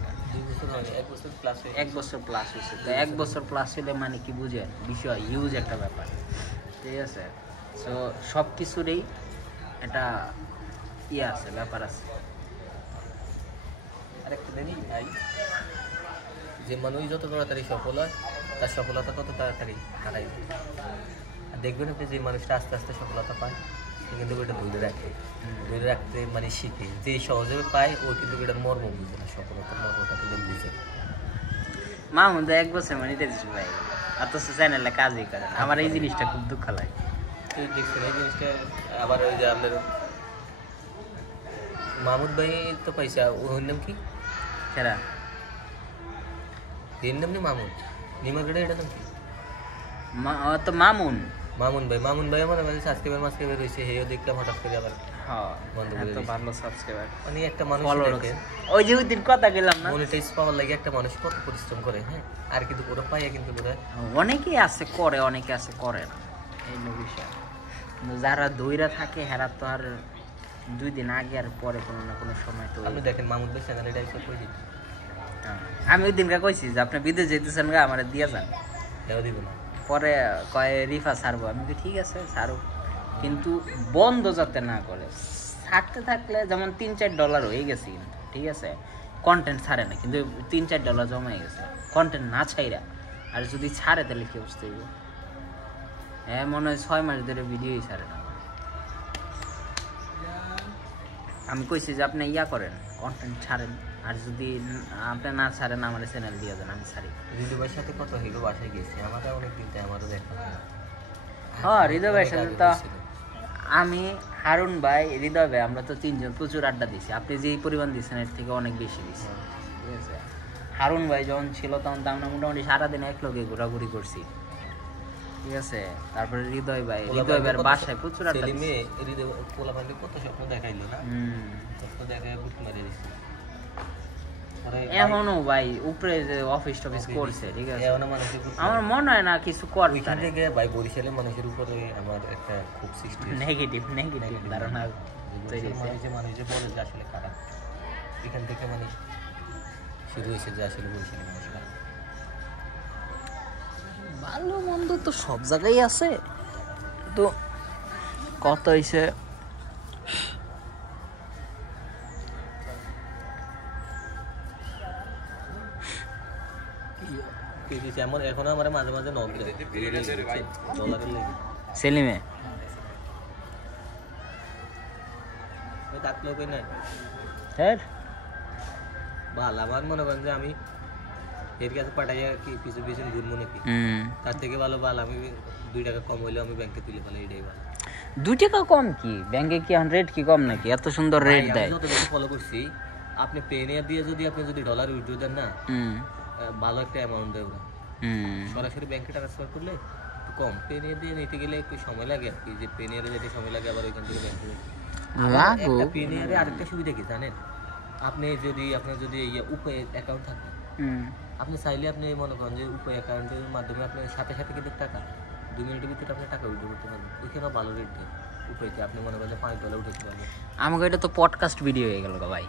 1 বছর প্লাস 1 বছর প্লাস হয়েছে। তো 1 বছর প্লাস হলে মানে কি বুঝেন বিষয়, ইউজ একটা ব্যাপার, ঠিক আছে। সো সব কিছুরই একটা ইয়ে আছে, ব্যাপার আছে। আরেকটা জানি ভাই, যে মানুষ যত তাড়াতাড়ি সফল হয় তার সফলতা তত তাড়াতাড়ি হারাই যায়। আর দেখবেন আপনি যে মানুষটা আস্তে আস্তে সফলতা পায়, সে কিন্তু এটা ধরে রাখতে মানে শিখে। যে সহজে পায় ও কিন্তু এটার মর্ম বুঝে না, সফলতার মর্মটা কিন্তু বুঝে। মামুন তো 1 বছর মানে ভাই, অথচ চ্যানেলে কাজই করে। আমার এই জিনিসটা খুব দুঃখ লাগে। দেখছেন এই জিনিসটা। আবার ওই যে আপনার মাহমুদ ভাই তো পয়সা, ওর নাম কি সেরা এর নাম নেই মামুন, নিমাগড়ে এটা নাম কি? তো মামুন ভাই আমার মানে সাবস্ক্রাইবার রয়েছে, হেও দেখলাম হঠাৎ করে আবার বন্ধ করে দিয়েছে। ভালো সাবস্ক্রাইবার, মানে একটা মানুষ দেখেন, ওই যে ওই দিন কথা গেলাম না, মনিটাইজ পাওয়ার লাগে একটা মানুষ কত পরিশ্রম করে। হ্যাঁ, আর কিন্তু পুরো পাইয়া কিন্তু পুরো অনেকেই আছে করে, অনেকে আছে করে না, এই বিষয়। কিন্তু যারা দইরা থাকে হেরা তো আর 2 দিন আগে আর পরে কোনো না কোনো সময় তো। আপনি দেখেন মাহমুদ ভাই চ্যানেলটা এসে করে দিন। আমি ওই দিনকে কইছি যে আপনি বিদেশ যেতেছেন গা, আমার দিয়ে যান। হেও দিব না, পরে কয় রিফা ছাড়বো। আমি ঠিক আছে ছাড়ো, কিন্তু বন্ধ যাতে না করে। ছাড়তে থাকলে যেমন $3-4 হয়ে গেছে, ঠিক আছে, কন্টেন্ট ছাড়ে না, কিন্তু $3-4 জমা হয়ে গেছে কন্টেন্ট না ছাইরা। আর যদি ছাড়ে তাহলে কি অবস্থা হইব? হ্যাঁ মনে হয় 6 মাস ধরে ভিডিওই ছাড়ে না। আমি কইছি যে আপনি ইয়া করেন, কন্টেন্ট ছাড়েন, আর যদি আপনি না ছাড়েন আমার চ্যানেল দিয়ে দেন, আমি ছাড়ি। হৃদয় ভাইয়ের সাথে কত হিরো বাসায় গেছি, আমারও অনেক দিন আমারও দেখা হয়। হ্যাঁ হৃদয় ভাইয়ের সাথে তো আমি, হারুন ভাই, হৃদয় ভাই, আমরা তো 3 জন প্রচুর আড্ডা দিছি। আপনি যেই পরিমাণ দিচ্ছেন এর থেকে অনেক বেশি দিচ্ছি, ঠিক আছে। হারুন ভাই যখন ছিল তখন তো আমরা মোটামুটি সারাদিন এক লোকে ঘোরাঘুরি করছি, ঠিক আছে। তারপরে হৃদয় ভাইয়ের বাসায় প্রচুর আড্ডা দিছি। কত স্বপ্ন দেখাইলো না, স্বপ্ন দেখায় বুট মারি দিছি। এখনো ভাই উপরে যে অফিস টফিস করছে, ঠিক আছে, আমার মনে হয় না কিছু করবে। ভাই বরিশালের মানুষের উপরে আমার একটা খুব সৃষ্টি নেগেটিভ ধারণা তৈরি হয়েছে। মানুষ যে বলে যে আসলে খারাপ, এখান থেকে মানে শুরু হয়েছে যে আসলে বরিশালের মানুষরা ভালো মন্দ তো সব জায়গায় আছে। তো কত হয়েছে দিয়েছি এমন এখনো আমার মাঝে মাঝে নক দেয় ডলারের লেগে সেলিমে ওই ডাকলেও কই নাই হ্যাঁ ভালো আমার মনে করেন যে আমি এর কাছে পাঠাইয়া কি পিছু পিছু ঘুরবো নাকি তার থেকে ভালো আমি 2 টাকা কম হইলেও আমি ব্যাংকে তুলে ফেলে এটাই ভালো 2 টাকা কম কি ব্যাংকে কি রেট কি কম নাকি এত সুন্দর রেট দেয় যত বেশি ফলো করছি আপনি পেনিয়ার দিয়ে যদি ডলার উইথড্র দেন না ভালো একটা অ্যামাউন্ট দেয় ওরা সরাসরি ব্যাংকে ট্রান্সফার করলে একটু কম পেনিয়ার দিয়ে নিতে গেলে একটু সময় লাগে আর কি যে পেনিয়ারে যেতে সময় লাগে আবার ওইখান থেকে ব্যাংকে একটা পেনিয়ারে আরেকটা সুবিধা কি জানেন আপনি যদি আপনার যদি উপায় অ্যাকাউন্ট থাকে আপনি চাইলে আপনি মনে করেন যে উপায় অ্যাকাউন্টের মাধ্যমে আপনি সাথে সাথে কিন্তু টাকা 2 মিনিটের ভিতরে আপনি টাকা উইথড্র করতে পারবেন ওইখানেও ভালো রেট দেয় উপায়তে আপনি মনে করেন $5 উঠাতে পারবেন আমাকে এটা তো পডকাস্ট ভিডিও হয়ে গেল ভাই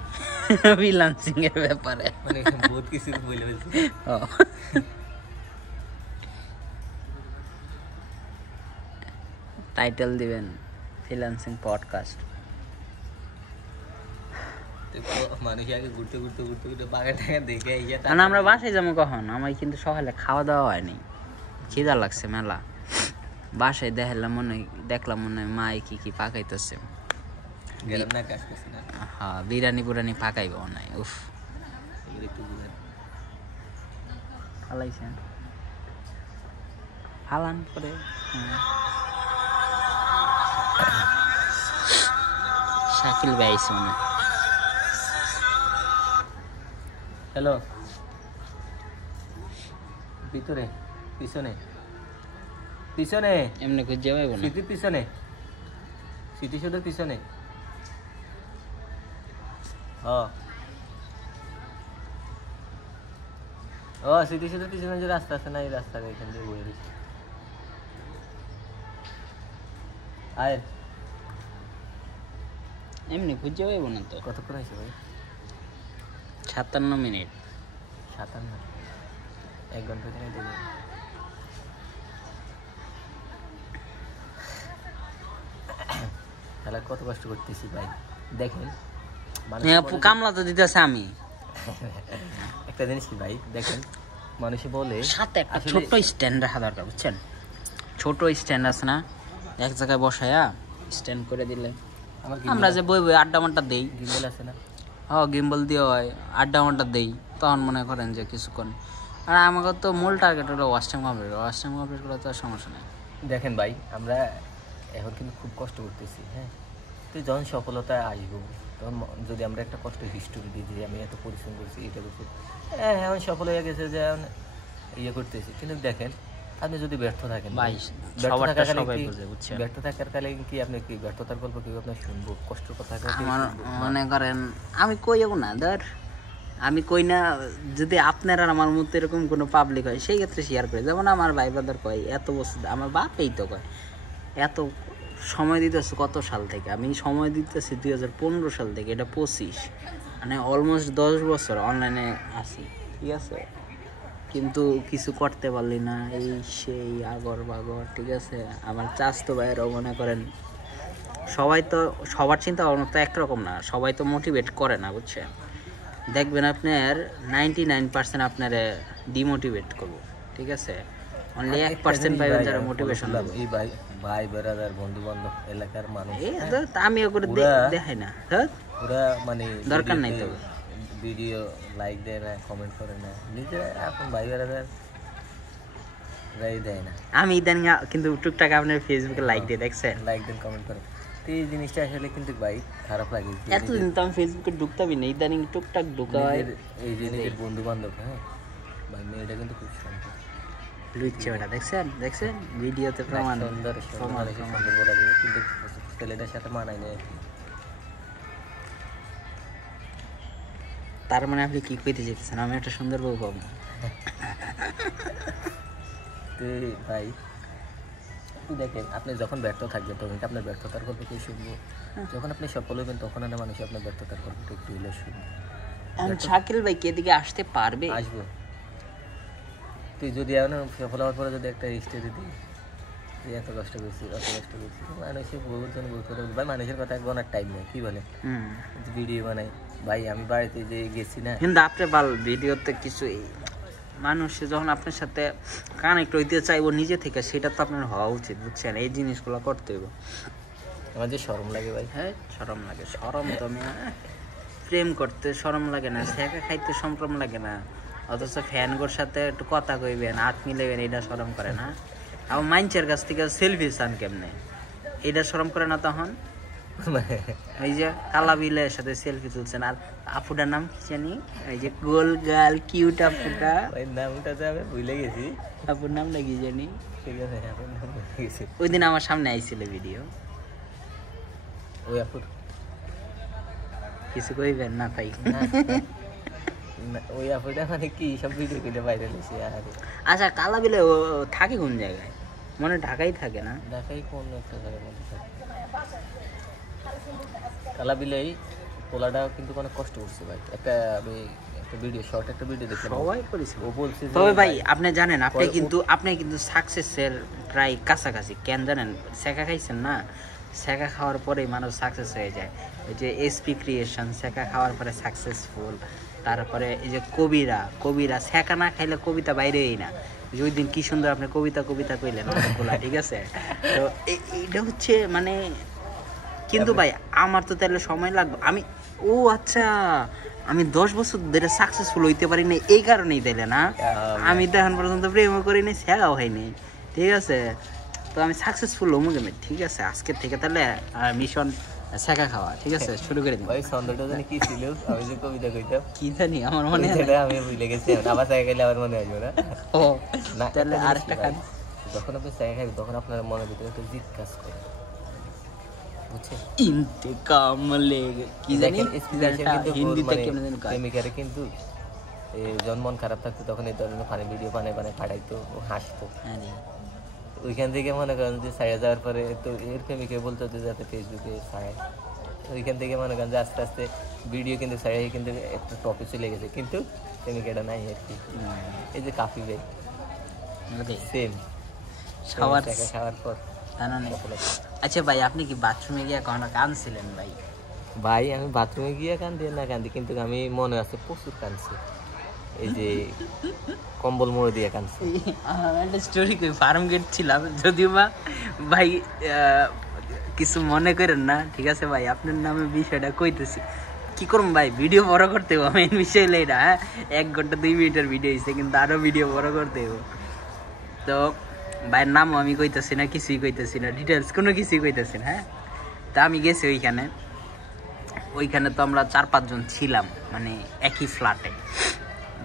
ফ্রিল্যান্সিং এর ব্যাপারে মানে বহুত কিছু বলে ফেলছি টাইটেল দিবেন ফ্রিল্যান্সিং পডকাস্ট মানুষ আগে ঘুরতে ঘুরতে ঘুরতে ঘুরতে বাঘা টাকা দেখে না আমরা বাসায় যাবো কখন আমার কিন্তু সকালে খাওয়া দাওয়া হয়নি খিদা লাগছে মেলা বাসায় দেখলাম মনে হয় মাই কি পাকাইতেছে হ্যাঁ বিরিয়ানি পুরানি পাকাইব নাই উফ ফালাইছেন ফালান করে শাকিল ভাই আইছে মনে হ্যালো ভিতরে পিছনে পিছনে এমনি খুঁজে পাইব না সিটির পিছনে স্মৃতিসৌধের পিছনে ও স্মৃতিসৌধের পিছনে যে রাস্তা আছে না এই রাস্তা এখান থেকে বয়ে দিচ্ছি আয় এমনি খুঁজে পাইব না তো কতক্ষণ হয়েছে ভাই 57 মিনিট 57 1 ঘন্টা এখানে দেবে তাহলে কত কষ্ট করতেছি ভাই দেখেন কামলা তো দিতেছে আমি একটা জিনিস কি ভাই দেখেন মানুষে বলে সাথে একটা ছোট স্ট্যান্ড রাখা দরকার বুঝছেন ছোট স্ট্যান্ড আছে না এক জায়গায় বসায়া স্ট্যান্ড করে দিলে আমরা যে বই আড্ডা মাড্ডা দেই গিম্বল আছে না গিম্বল দিয়ে হয় আড্ডা মাড্ডা দেই তখন মনে করেন যে কিছুক্ষণ আর আমাকে তো মূল টার্গেট হলো ওয়াচ টাইম কমপ্লিট করলে তো সমস্যা নেই দেখেন ভাই আমরা এখন কিন্তু খুব কষ্ট করতেছি হ্যাঁ তো যখন সফলতায় আসবো তখন যদি আমরা একটা কষ্ট হিস্টোরি দিই যে আমি এত পরিশ্রম করছি এটা করছি এখন সফল হয়ে গেছে যে করতেছি কিন্তু দেখেন আপনি যদি ব্যর্থ থাকেন ব্যর্থ থাকার কালে কি আপনি কি ব্যর্থতার গল্প কি আপনি শুনবো কষ্টের কথা মনে করেন আমি কইও না ধর আমি কই না যদি আপনারা আমার মতো এরকম কোনো পাবলিক হয় সেই ক্ষেত্রে শেয়ার করে যেমন আমার ভাই ব্রাদার কয় এত বছর আমার বাপেই তো কয় এত সময় দিতেছে কত সাল থেকে আমি সময় দিতেছি 2015 সাল থেকে এটা 25 মানে অলমোস্ট 10 বছর অনলাইনে আছি ঠিক আছে কিন্তু কিছু করতে পারলি না এই সেই আগর বাগর ঠিক আছে আমার চাচতো ভাইয়েরও মনে করেন সবাই তো সবার চিন্তা ভাবনা তো একরকম না সবাই তো মোটিভেট করে না বুঝছেন দেখবেন আপনার 99% আপনারে ডিমোটিভেট করবো ঠিক আছে অনলি 1% পাইবেন যারা মোটিভেশন পাবে এই ভাই ব্রাদার বন্ধু বান্ধব এলাকার মানুষ আমিও করে দেখাই না ওরা মানে দরকার নাই তো ভিডিও লাইক দেয় না কমেন্ট করে না নিজেরা এখন ভাই ব্রাদার দেয় না আমি ইদানিং কিন্তু টুকটাক আপনার ফেসবুকে লাইক দিয়ে দেখছেন লাইক দেন কমেন্ট করেন তো এই জিনিসটা আসলে কিন্তু ভাই খারাপ লাগে এতদিন তো আমি ফেসবুকে ঢুকতামই না ইদানিং টুকটাক ঢুকা হয় এই যে নিজের বন্ধু বান্ধব হ্যাঁ ভাই মেয়েটা কিন্তু খুব সুন্দর লুইচ্ছে ওটা দেখছেন ভিডিওতে প্রমাণ সুন্দর বলা যাবে কিন্তু ছেলেটার সাথে মানায় না তার মানে আপনি কি কইতে চাইতেছেন আমি একটা সুন্দর বউ পাবো ভাই দেখেন আপনি যখন ব্যর্থ থাকবেন তখন আপনার ব্যর্থতার গল্প কেউ শুনবো যখন আপনি সফল হবেন তখন না মানুষ আপনার ব্যর্থতার গল্পটা একটু হলে শুনবো শাকিল ভাই কি এদিকে আসতে পারবে আসবো তুই যদি এখন সফল হওয়ার পরে যদি একটা স্টোরি দিই তুই এত কষ্ট করছি মানুষের বহুজন বলতে ভাই মানুষের কথা গোনার টাইম নেই কি বলে ভিডিও বানাই ভাই আমি বাড়িতে যে গেছি না কিন্তু আপনি ভালো ভিডিওতে কিছু মানুষ যখন আপনার সাথে কানেক্ট হইতে চাইবো নিজে থেকে, সেটা তো আপনার হওয়া উচিত, বুঝছেন? এই জিনিসগুলো করতে হইব। আমার যে শরম লাগে ভাই, হ্যাঁ শরম লাগে, শরম তো আমি প্রেম করতে শরম লাগে না, শেখা খাইতে শরম লাগে না, অথচ ফ্যানগোর সাথে একটু কথা কইবেন, হাত মিলাইবেন, এটা শরম করে না? আবার মাইনচের কাছ থেকে সেলফি চান কেমনে, এটা শরম করে না তখন? এই যে কালা বিলের সাথে সেলফি তুলছেন, আর আপুটার নাম কি জানি, এই যে গোল গাল কিউট আপুটা, ওই নামটা তো আমি ভুলে গেছি। আপুর নামটা কি জানি? ঠিক আছে, আপুর নাম ভুলে গেছি। ওই দিন আমার সামনে আইছিল ভিডিও। ওই আপুর কিছু কইবেন না তাই? ওই আপুটা মানে কি সব ভিডিও করে ভাইরাল হয়েছে। আর আচ্ছা কালা বিলে ও থাকে কোন জায়গায়? মনে হয় ঢাকাই থাকে না? দেখাই কোন একটা জায়গার মধ্যে থাকে। কালা বিলেই পোলাটা কিন্তু অনেক কষ্ট করছে ভাই। আমি একটা ভিডিও, শর্ট একটা ভিডিও দেখলাম, সবাই করেছে। ও বলছে যে তবে ভাই আপনি জানেন, আপনি কিন্তু সাকসেসের প্রায় কাছাকাছি। কেন জানেন? শেখা খাইছেন না, শেখা খাওয়ার পরেই মানুষ সাকসেস হয়ে যায়। ওই যে এসপি ক্রিয়েশন শেখা খাওয়ার পরে সাকসেসফুল। তারপরে এই যে কবিরা শেখা না খাইলে কবিতা বাইরেই না। ওই দিন কি সুন্দর আপনি কবিতা কইলেন অনেকগুলা, ঠিক আছে? তো এইটা হচ্ছে মানে, কিন্তু ভাই আমার তো তাহলে সময় লাগবে। আচ্ছা আমি 10 বছর ধরে সাকসেসফুল হইতে পারি না এই কারণেই তাইলে না? আমি তো এখন পর্যন্ত প্রেমও করি নাই, শেখাও হয়নি, ঠিক আছে? তো আমি সাকসেসফুল হবো কেমন? ঠিক আছে, আজকের থেকে তাহলে মিশন শেখা খাওয়া, ঠিক আছে? শুরু করে দিন। ভাই ছন্দটা জানি কি ছিল, আমি যে কবিতা কইতাম কি জানি আমার মনে হয় সেটা আমি ভুলে গেছি। আবার চাই গেলে আমার মনে আসবে না। ও না, তাহলে একটা আরেকটা জিনিস কি ভাই, কাজ, যখন আপনি চাই খাবেন তখন আপনার মনের ভিতরে একটা জিদ কাজ করে, বুঝছেন? ইন্তেকাম লেগে কি জানি হিন্দিতে কেমন জানি কয়। প্রেমিকারে কিন্তু যখন মন খারাপ থাকতো তখন এই ধরনের ফানি ভিডিও বানায় পাঠাইতো, ও হাসতো। আরে ওইখান থেকে মনে করেন যে ছায়া যাওয়ার পরে তো এর প্রেমিকে বলতো যে যাতে ফেসবুকে ছায়, ওইখান থেকে মনে করেন যে আস্তে আস্তে ভিডিও কিন্তু ছায়া কিন্তু একটা টপে চলে গেছে, কিন্তু প্রেমিকাটা নাই আর কি। এই যে কাফি ভাই সেম খাওয়ার পর। আচ্ছা ভাই আপনি কি বাথরুমে গিয়ে কখনো কাঁদছিলেন ভাই? ভাই আমি বাথরুমে গিয়ে কান্দি না কান্দি, কিন্তু আমি মনে আছে প্রচুর কাঁদছি। এই যে কম্বল মোড়ে দিয়ে কাঁদছি। একটা স্টোরি কই, ফার্ম গেট ছিলাম, যদিও বা ভাই কিছু মনে করেন না, ঠিক আছে ভাই? আপনার নামে বিষয়টা কইতেছি, কি করুন ভাই, ভিডিও বড় করতে হবে, মেন বিষয় হলো এটা। হ্যাঁ 1 ঘন্টা 2 মিনিটের ভিডিও হয়েছে, কিন্তু আরো ভিডিও বড় করতে হবে। তো ভাইয়ের নামও আমি কইতেছি না, কিছুই কইতেছি না, ডিটেলস কোনো কিছুই কইতেছি না। হ্যাঁ তা আমি গেছি ওইখানে তো আমরা 4-5 জন ছিলাম, মানে একই ফ্ল্যাটে।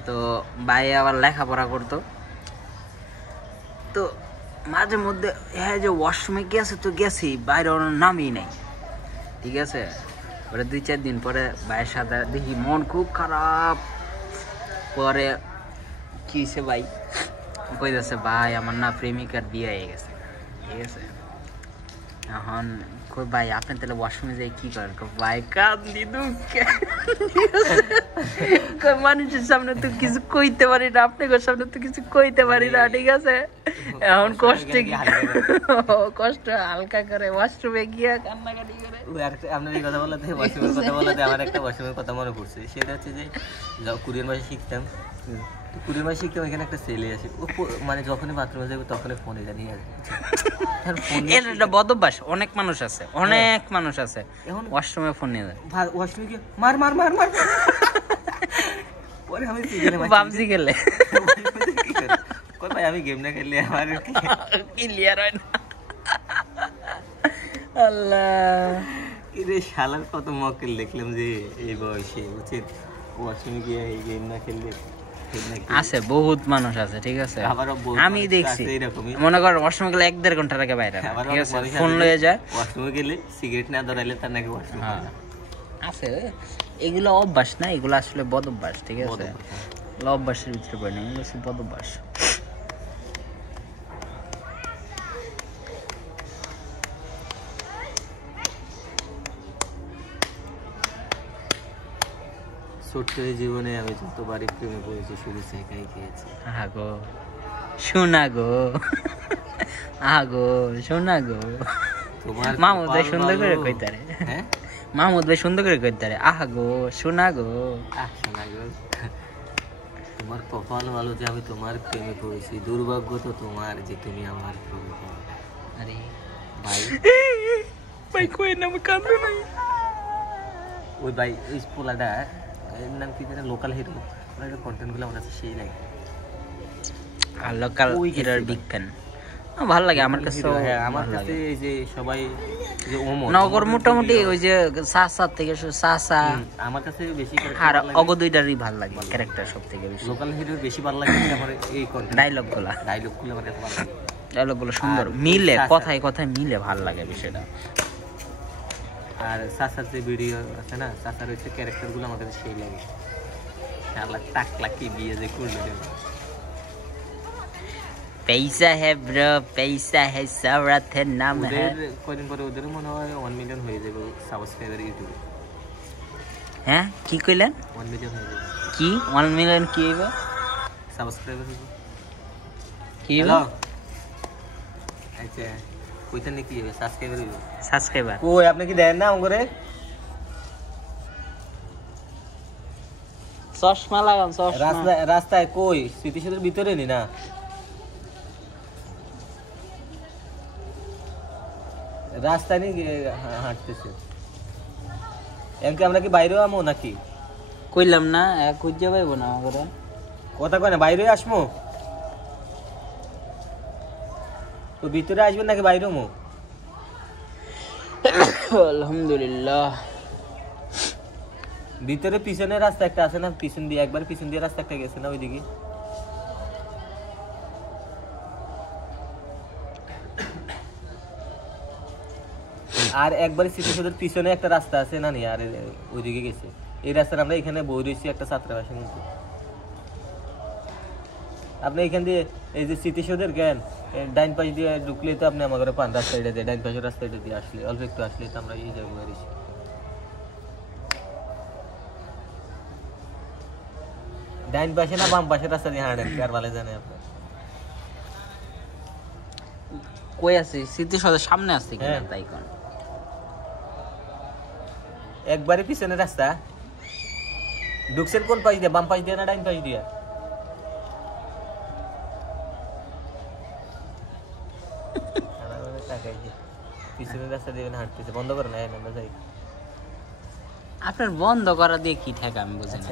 তো ভাই আবার লেখাপড়া করতো, তো মাঝে মধ্যে হ্যাঁ যে ওয়াশরুমে গেছে তো গেছি, বাইরে ওর নামই নাই, ঠিক আছে? পরে 2-4 দিন পরে ভাইয়ের সাথে দেখি মন খুব খারাপ। পরে কি হয়েছে ভাই, কইতেছে ভাই আমার না প্রেমিকার বিয়ে হয়ে গেছে, ঠিক আছে? এখন কই ভাই আপনি তাহলে ওয়াশরুমে যাই কি করেন? ভাই কান্দি দুঃখে, মানুষের সামনে তো কিছু কইতে পারি না, আপনাদের সামনে তো কিছু কইতে পারি না, ঠিক আছে? এখন কষ্ট হালকা করে ওয়াশরুমে গিয়ে কান্নাকাটি করে। আপনার এই কথা বলাতে ওয়াশরুমের কথা বলাতে আমার একটা ওয়াশরুমের কথা মনে পড়ছে। সেটা হচ্ছে যে কুরিয়ার মাসে শিখতাম, কুরিয়ার মাসে শিখতাম, এখানে একটা ছেলে আসে, ও মানে যখনই বাথরুমে যাবে তখনই ফোন এটা নিয়ে আসবে। এটা বদ অভ্যাস, অনেক মানুষ আছে এখন ওয়াশরুমে ফোন নিয়ে যায়, ওয়াশরুমে গিয়ে মার মার মার মার। পরে আমি পাবজি খেলে ভাই আমি গেম না খেললে আমার ক্লিয়ার হয় না। আল্লাহ রে শালার কত মক্কেল দেখলাম যে এই বয়সে উচিত ওয়াশরুমে গিয়ে এই গেম না খেললে। আছে বহুত মানুষ আছে, ঠিক আছে? আমি দেখছি মনে কর ওয়াশরুমে গেলে 1-1.5 ঘন্টার আগে বাইরে, ঠিক আছে? ফোন লয়ে যায়, ওয়াশরুমে গেলে সিগারেট না ধরাইলে তার নাকি ওয়াশরুম আছে। এগুলো অভ্যাস না, এগুলো আসলে বদ অভ্যাস, ঠিক আছে? অভ্যাসের ভিতরে পড়ে না, এগুলো হচ্ছে বদ অভ্যাস। ছোট্ট জীবনে আমি যতবারই প্রেমে পড়েছি শুধু শেখাই খেয়েছি। আগো শোনা গো, আগো শোনা গো। মাহমুদ ভাই সুন্দর করে কইতারে, হ্যাঁ মাহমুদ ভাই সুন্দর করে কইতারে, আহা গো শোনা গো, শোনা গো। তোমার কপাল ভালো যে আমি তোমার প্রেমে পড়েছি, দুর্ভাগ্য তো তোমার যে তুমি আমার প্রেমে পড়ো। আরে ভাই ভাই কই না আমি কাঁদবো না ওই ভাই ওই পোলাটা এর নাম কি যেন লোকাল হিরো, ওনার কন্টেন্টগুলো আমার কাছে সেই লাগে। আর লোকাল ওই হিরোর গেছে বিগ ফ্যান ভালো লাগে আমার কাছে। হ্যাঁ আমার কাছে এই যে সবাই যে ওমর নগর মোটামুটি ওই যে সাসা থেকে সাসা আমার কাছে বেশি আর অগ দুইটারই ভালো লাগে ক্যারেক্টার সব থেকে বেশি। লোকাল হিরোর বেশি ভালো লাগে আমার এই কন্টেন্ট ডায়লগগুলো আমার কাছে ভালো লাগে। ডায়লগগুলো সুন্দর মিলে, কথায় কথায় মিলে, ভালো লাগে বিষয়টা। আর সাসার যে ভিডিও আছে না, সাসার হচ্ছে ক্যারেক্টারগুলো আমার কাছে সেই লাগে। আল্লাহ টাকলা কি বিয়ে যে করলো রে। पैसा है ब्रो, पैसा है शौहरत है नाम है। ওদের কদিন পরে ওদের মনে হয় 1 মিলিয়ন হয়ে যাবে সাবস্ক্রাইবার ইউটিউবে। হ্যাঁ কি কইলেন? 1 মিলিয়ন হয়ে যাবে কি 1 মিলিয়ন কি হইবে? সাবস্ক্রাইবার কি হইবে? হ্যালো আচ্ছা কইতেন নাকি হবে সাবস্ক্রাইবার হইবে? সাবস্ক্রাইবার কই আপনি কি দেন না আমগরে? চশমা লাগান, চশমা। রাস্তায় কই স্মৃতিসৌধের ভিতরে নি না? রাস্তায় নি হাঁটতেছে এমকি আমরা কি বাইরেও আমো নাকি? কইলাম না খুঁজে পাইবো না আমাকে। কথা কয় না বাইরে আসমো তো ভিতরে আসবেন নাকি বাইরে মো? আলহামদুলিল্লাহ ভিতরে পিছনের রাস্তা একটা আছে না, পিছন দিয়ে একবার পিছন দিয়ে রাস্তা একটা গেছে না ওইদিকে। আর একবার স্মৃতিসৌধের পিছনে একটা রাস্তা আছে না নি, আর ওইদিকে গেছে। এই রাস্তাটা আমরা এখানে বই রয়েছি একটা ছাত্রাবাসের মধ্যে। আপনি এখান দিয়ে এই যে স্মৃতিসৌধের জ্ঞান ডাইন পাশ দিয়ে ঢুকলে তো আপনি আমার ঘরে পান রাস্তাটা দিয়ে, ডাইন পাশের রাস্তাটা দিয়ে আসলে অল্প একটু আসলে তো আমরা এই জায়গায় রয়েছি। ডাইন পাশে না বাম পাশের রাস্তা দিয়ে হাঁটেন আর ভালো জানে আপনার। কই আছে? স্মৃতিসৌধের সামনে আছে কিনা হ্যাঁ। তাই কোন? একবারে পিছনের রাস্তা ঢুকছেন কোন পাশ দিয়ে, বাম পাশ দিয়ে না ডাইন পাশ দিয়ে? পিছনের রাস্তা দিয়ে হাঁটতেছে, বন্ধ করে না আমরা যাই। আপনার বন্ধ করা দিয়ে কি ঠেকা আমি বুঝি না।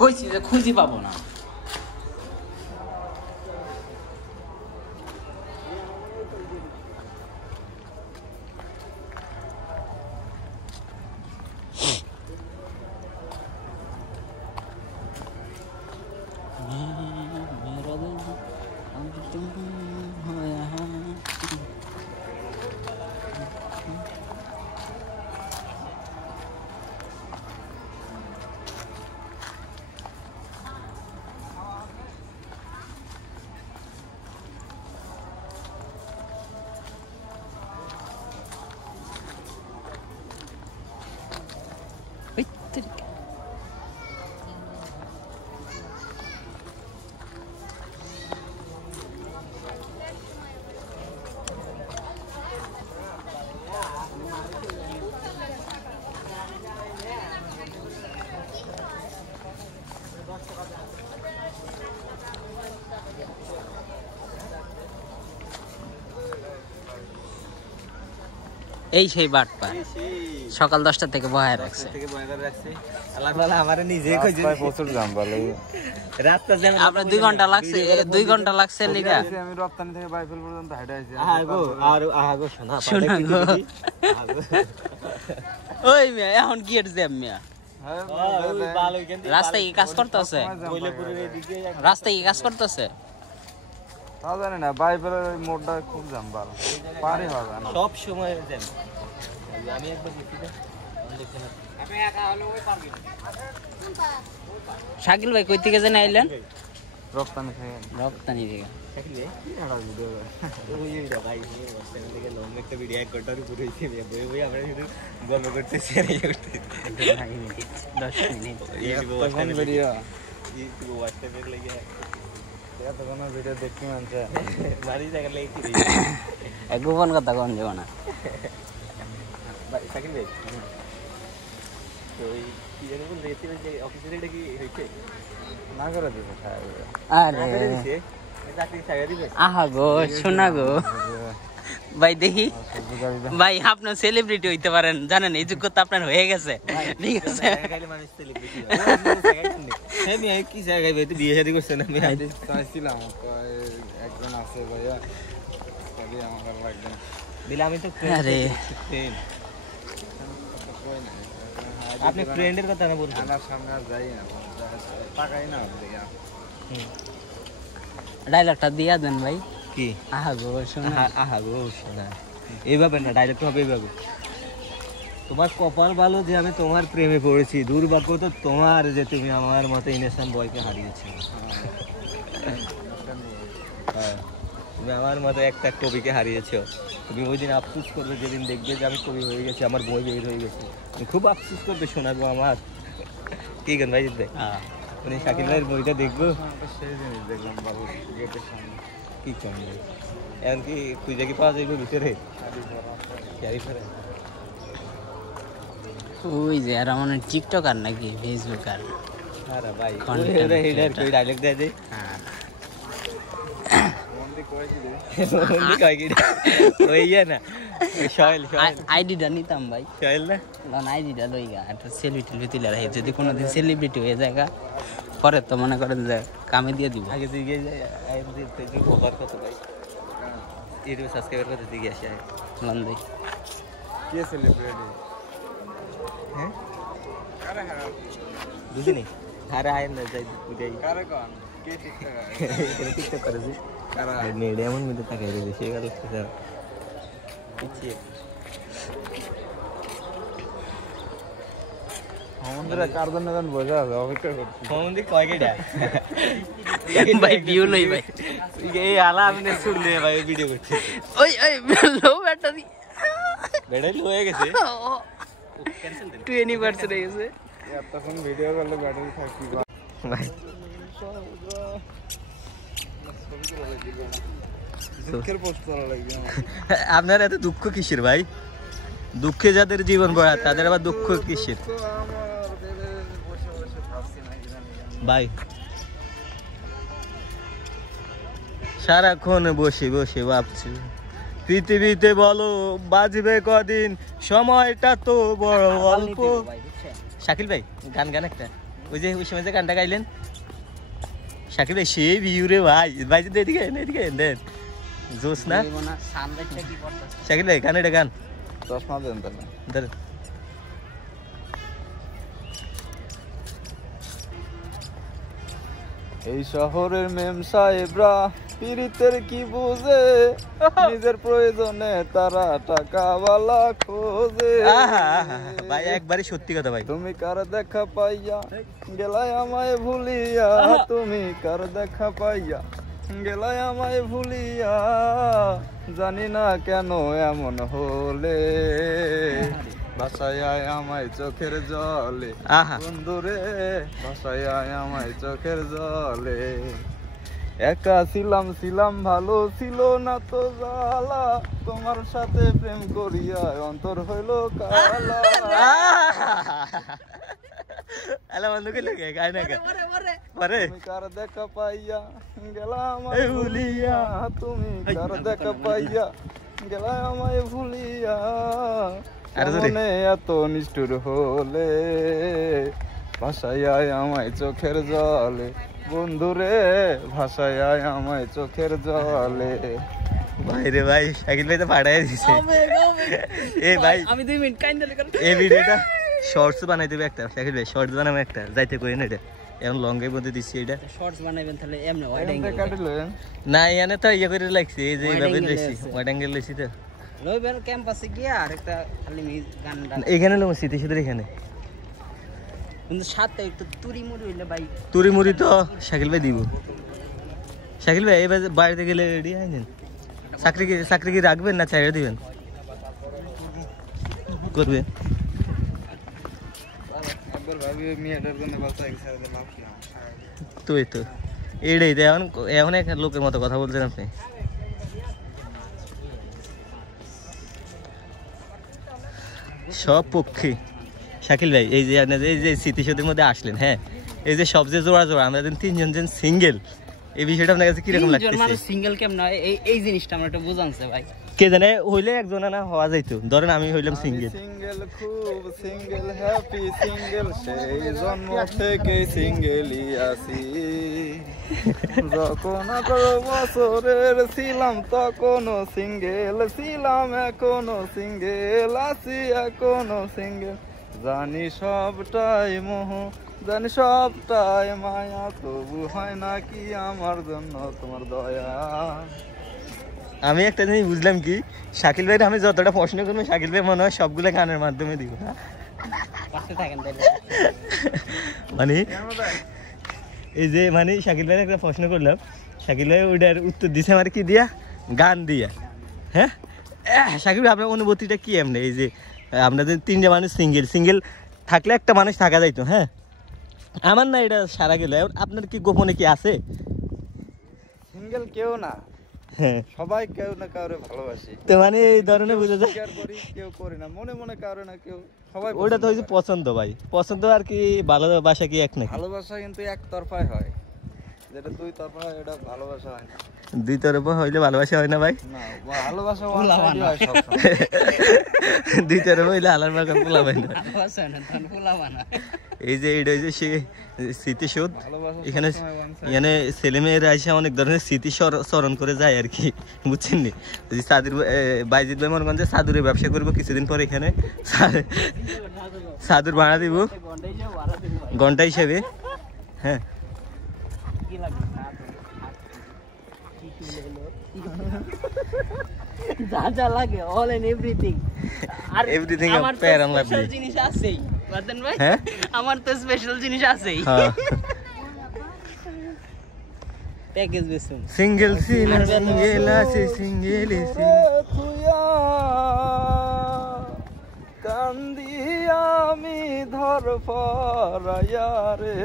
কইছি যে খুঁজি পাবো না। এই সেই বাটপা সকাল 10টা থেকে বহায় রাখছে। প্রচুর জাম ভালো। আপনার 2 ঘন্টা লাগছে, 2 ঘন্টা লাগছে লিগা। আমি রপ্তানি থেকে বাইফেল পর্যন্ত হাঁটে আইছি। শোনা গো ওই মিয়া এখন কি এর জ্যাম মিয়া? রাস্তায় কি কাজ করতেছে? রাস্তায় কি কাজ করতেছে? তা জানি না, বাইফেলের মোড়টা খুব জাম ভালো, পারি হবে না সব সময় জ্যাম। আমি একবার দেখি না শাকিল ভাই কই থেকে জানি আইলেন? রপ্তানি থেকে। রপ্তানি থেকে। গল্প করতেছি 10 মিনিট ভিডিও দেখতে মানছে গোপন কথা কোন যাব না। তো ওই কি জানি বলতে গেছি যে অফিসের এটা কি হয়েছে না করে দিবে আরে চাকরি ছাড়া দিবে আহা গো শোনা গো ভাই দেখি ভাই আপনার সেলিব্রিটি হইতে পারেন জানেন এই যোগ্যতা আপনার হয়ে গেছে ঠিক আছে খাইলে মানুষ সেলিব্রিটি হয় আমি কি জায়গায় ভাই তুই বিয়ে শাদী করছেন আমি চাইছিলাম তো একজন আছে ভাইয়া তাহলে আমার লাগবে না দিলে আমি তো আরে আপনি ফ্রেন্ডের কথা না বলছেন আমার সামনে আর যাই না টাকাই না দেখি ডায়লগটা দিয়া দেন ভাই কি আহা গো শোনা আহা গো শোনা এইভাবে না ডাইরেক্ট হবে এইভাবে তোমার কপাল ভালো যে আমি তোমার প্রেমে পড়েছি দুর্ভাগ্য তো তোমার যে তুমি আমার মতো ইনেসান বয়কে হারিয়েছো হ্যাঁ তুমি আমার মতো একটা কবিকে হারিয়েছো তুমি ওই দিন আফসোস করবে যেদিন দেখবে যে আমি কবি হয়ে গেছি আমার বই বের হয়ে গেছে তুমি খুব আফসোস করবে শোনাবো আমার কি গান ভাই জিতবে উনি শাকিল ভাইয়ের বইটা দেখবো সেই জিনিস দেখলাম বাবু গেটের সামনে কি কম এখন কি খুঁজে কি পাওয়া যাইবে ভিতরে গাড়ি ফেরে ওই যে আর আমার টিকটকার নাকি ফেসবুকার আরে ভাই Content ওরে হেডার creator. কই ডায়লগ দেয় দে হ্যাঁ মন্দির কয়েছি রে ওই কই কি ওই ইয়া না ওই শৈল আইডিটা নিতাম ভাই শৈল না কারণ আইডিটা লই গা একটা সেলিব্রিটি তুলে রাখি যদি কোনোদিন সেলিব্রিটি হয়ে যায় গা, পরে তো মনে করেন যে কামে দিয়ে দিব আগে তুই গিয়ে আইএমডি পেজে কভার কত ভাই ইউটিউব সাবস্ক্রাইবার কত দিকে আসে লন্ডে কে সেলিব্রিটি হ্যাঁ কারে হারা বুঝিনি আরে আইন না যাই বুঝাই কারে কোন কে টিকটক এখানে টিকটক করেছি কারা নেড়ে এমন মিটে তাকাই রে সে গেল পিছিয়ে আমাদের কার জন্য গান বোঝা হবে অপেক্ষা করছি ফোন দি কয় কেডা ভাই ভিউ লই ভাই এই আলা আমি শুনলে ভাই ভিডিও করছি ওই ওই লো ব্যাটারি বেড়াই হয়ে গেছে ক্যান্সেল দেন 20% হয়ে গেছে এতক্ষণ ভিডিও করলে ব্যাটারি থাকবি ভাই দুঃখের পোস্ট করা লাগবে আপনার এত দুঃখ কিসের ভাই দুঃখে যাদের জীবন ভরা তাদের আবার দুঃখ কিসের আমার দিলে বসে বসে ভাবছি না কি জানি ভাই সারাক্ষণ বসে বসে ভাবছি পৃথিবীতে বলো বাজবে কদিন সময়টা তো বড় অল্প শাকিল ভাই গান গান একটা ওই যে ওই সময় যে গানটা গাইলেন শাকিল ভাই সেই ভিউ রে ভাই ভাই যদি এদিকে দেন জোস না শাকিল ভাই গান এটা গান চশমা দেন তাহলে ধরেন এই শহরের মেম সাহেবরা পীড়িতের কি বুঝে নিজের প্রয়োজনে তারা টাকাওয়ালা খোঁজে ভাই একবারে সত্যি কথা ভাই তুমি কার দেখা পাইয়া গেলাই আমায় ভুলিয়া তুমি কার দেখা পাইয়া গেলাই আমায় ভুলিয়া জানি না কেন এমন হলে ভাষায় আমায় চোখের জলে বন্ধুরে ভাষায় আমায় চোখের জলে একা ছিলাম ভালো ছিল না তো জ্বালা তোমার সাথে প্রেম করিয়া অন্তর হইল কালা আলা বন্ধু কে লাগে গায় না পরে তুমি কার দেখা পাইয়া গেলাম আমায় ভুলিয়া তুমি কার দেখা পাইয়া গেলাম আমায় ভুলিয়া মনে এত নিষ্ঠুর হলে ভাষায় আমায় চোখের জলে বন্ধুরে ভাষায় আমায় চোখের জলে ভাই রে ভাই শাকিল ভাই তো পাঠাই দিছে এই ভাই আমি 2 মিনিট কাইন্ড দিলে এই ভিডিওটা শর্টস বানাই দেবে একটা শাকিল ভাই শর্টস বানাবো একটা যাইতে কই না এটা এখন লং এর মধ্যে দিছি এটা শর্টস বানাইবেন তাহলে এমনি ওয়াইড অ্যাঙ্গেল কাটিলেন না এখানে তো ইয়ে করে লাগছে এই যে এইভাবে লইছি ওয়াইড অ্যাঙ্গেল লইছি তো লইবেন ক্যাম্পাসে গিয়া আরেকটা খালি গানটা এখানে লোক সিটি সিটি এখানে কিন্তু সাথে একটু তুরি মুড়ি হইলে ভাই তুরি মুড়ি তো শাকিল ভাই দিব শাকিল ভাই এই বাড়িতে গেলে রেডি আইনেন চাকরি কি রাখবেন না ছেড়ে দিবেন করবে একবার ভাবি মেয়েটার জন্য বাচ্চা একসাথে লাভ কি তুই তো এটাই তো এখন এক লোকের মতো কথা বলছেন আপনি সব পক্ষে শাকিল ভাই এই যে আপনাদের এই যে স্মৃতিসৌধের মধ্যে আসলেন, হ্যাঁ, এই যে সব যে জোড়া জোড়া আমরা তিনজন যেন সিঙ্গেল, এই বিষয়টা আপনার কাছে কিরকম লাগতেছে? মানুষ সিঙ্গেল কেমন হয় এই জিনিসটা আমার একটু বোঝানছে ভাই। কে জানে হইলে একজন না হওয়া যাইতো, ধরেন আমি হইলাম সিঙ্গেল। সিঙ্গেল খুব সিঙ্গেল হ্যাপি সিঙ্গেল সেই জন্ম থেকে সিঙ্গেলই আছি। যখন 18 বছরের ছিলাম তখনও সিঙ্গেল ছিলাম, এখনো সিঙ্গেল আছি, এখনো সিঙ্গেল। জানি সবটাই মোহ, জানি সবটাই মায়া, তবু হয় না কি আমার জন্য তোমার দয়া। আমি একটা জিনিস বুঝলাম কি, শাকিল ভাইয়ের আমি যতটা প্রশ্ন করবো শাকিল ভাই মনে হয় সবগুলো গানের মাধ্যমে দিব না। পাশে থাকেন তাইলে। মানে এই যে মানে শাকিল ভাই একটা প্রশ্ন করলাম, শাকিল ভাই ওইটার উত্তর দিছে আমার কি দিয়া, গান দিয়া। হ্যাঁ শাকিল ভাই আপনার অনুভূতিটা কি এমনি, এই যে আপনাদের তিনটা মানুষ সিঙ্গেল, সিঙ্গেল থাকলে একটা মানুষ থাকা যাইতো, হ্যাঁ আমার না এটা সারা গেল, আপনার কি গোপনে কি আছে? সিঙ্গেল কেউ না, হ্যাঁ সবাই কেউ না কাউরে ভালোবাসি। তো মানে এই ধরনের বুঝে যায়, স্বীকার করি কেউ করি না, মনে মনে কাউরে না কেউ, সবাই ওইটা তো হয়েছে পছন্দ ভাই, পছন্দ আর কি ভালোবাসা কি এক নাকি? ভালোবাসা কিন্তু একতরফায় হয়, যেটা দুই তরফা হয় এটা ভালোবাসা হয় না। দুই তরফ হইলে ভালোবাসা হয় না ভাই? না, ভালোবাসা one side হয় সবসময়। দুই তরফ হইলে আলার বাগান পোলা হয় না। ভালোবাসা না তখন পোলাবা না। এই যে এটা হচ্ছে সে স্মৃতিসৌধ, ভালোবাসা এখানে সবসময় one side। এখানে ছেলেমেয়েরা এসে অনেক ধরনের স্মৃতি স্মরণ করে যায় আর কি, বুঝছেন নি? যদি সাদুর বাইজিৎ ভাই মনে যে সাদুরের ব্যবসা করবো কিছুদিন পর, এখানে সাদুর ভাড়া দিব ঘন্টা হিসেবে, হ্যাঁ কি লাগে যা যা লাগে অল এন্ড এভরিথিং। আর Everything আমার তো fair and স্পেশাল lovely। জিনিস আছেই বাদন ভাই, হ্যাঁ? আমার তো স্পেশাল জিনিস আছেই। হ্যাঁ প্যাকেজ বেসুম সিঙ্গেল সিনা সিঙ্গেল আছে সিঙ্গেল তুইয়া কান্দি আমি ধর ফরাইয়া রে,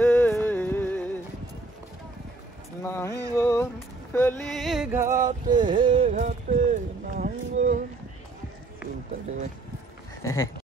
নাঙ্গর ফেলি ঘাটে ঘাটে নাঙ্গর।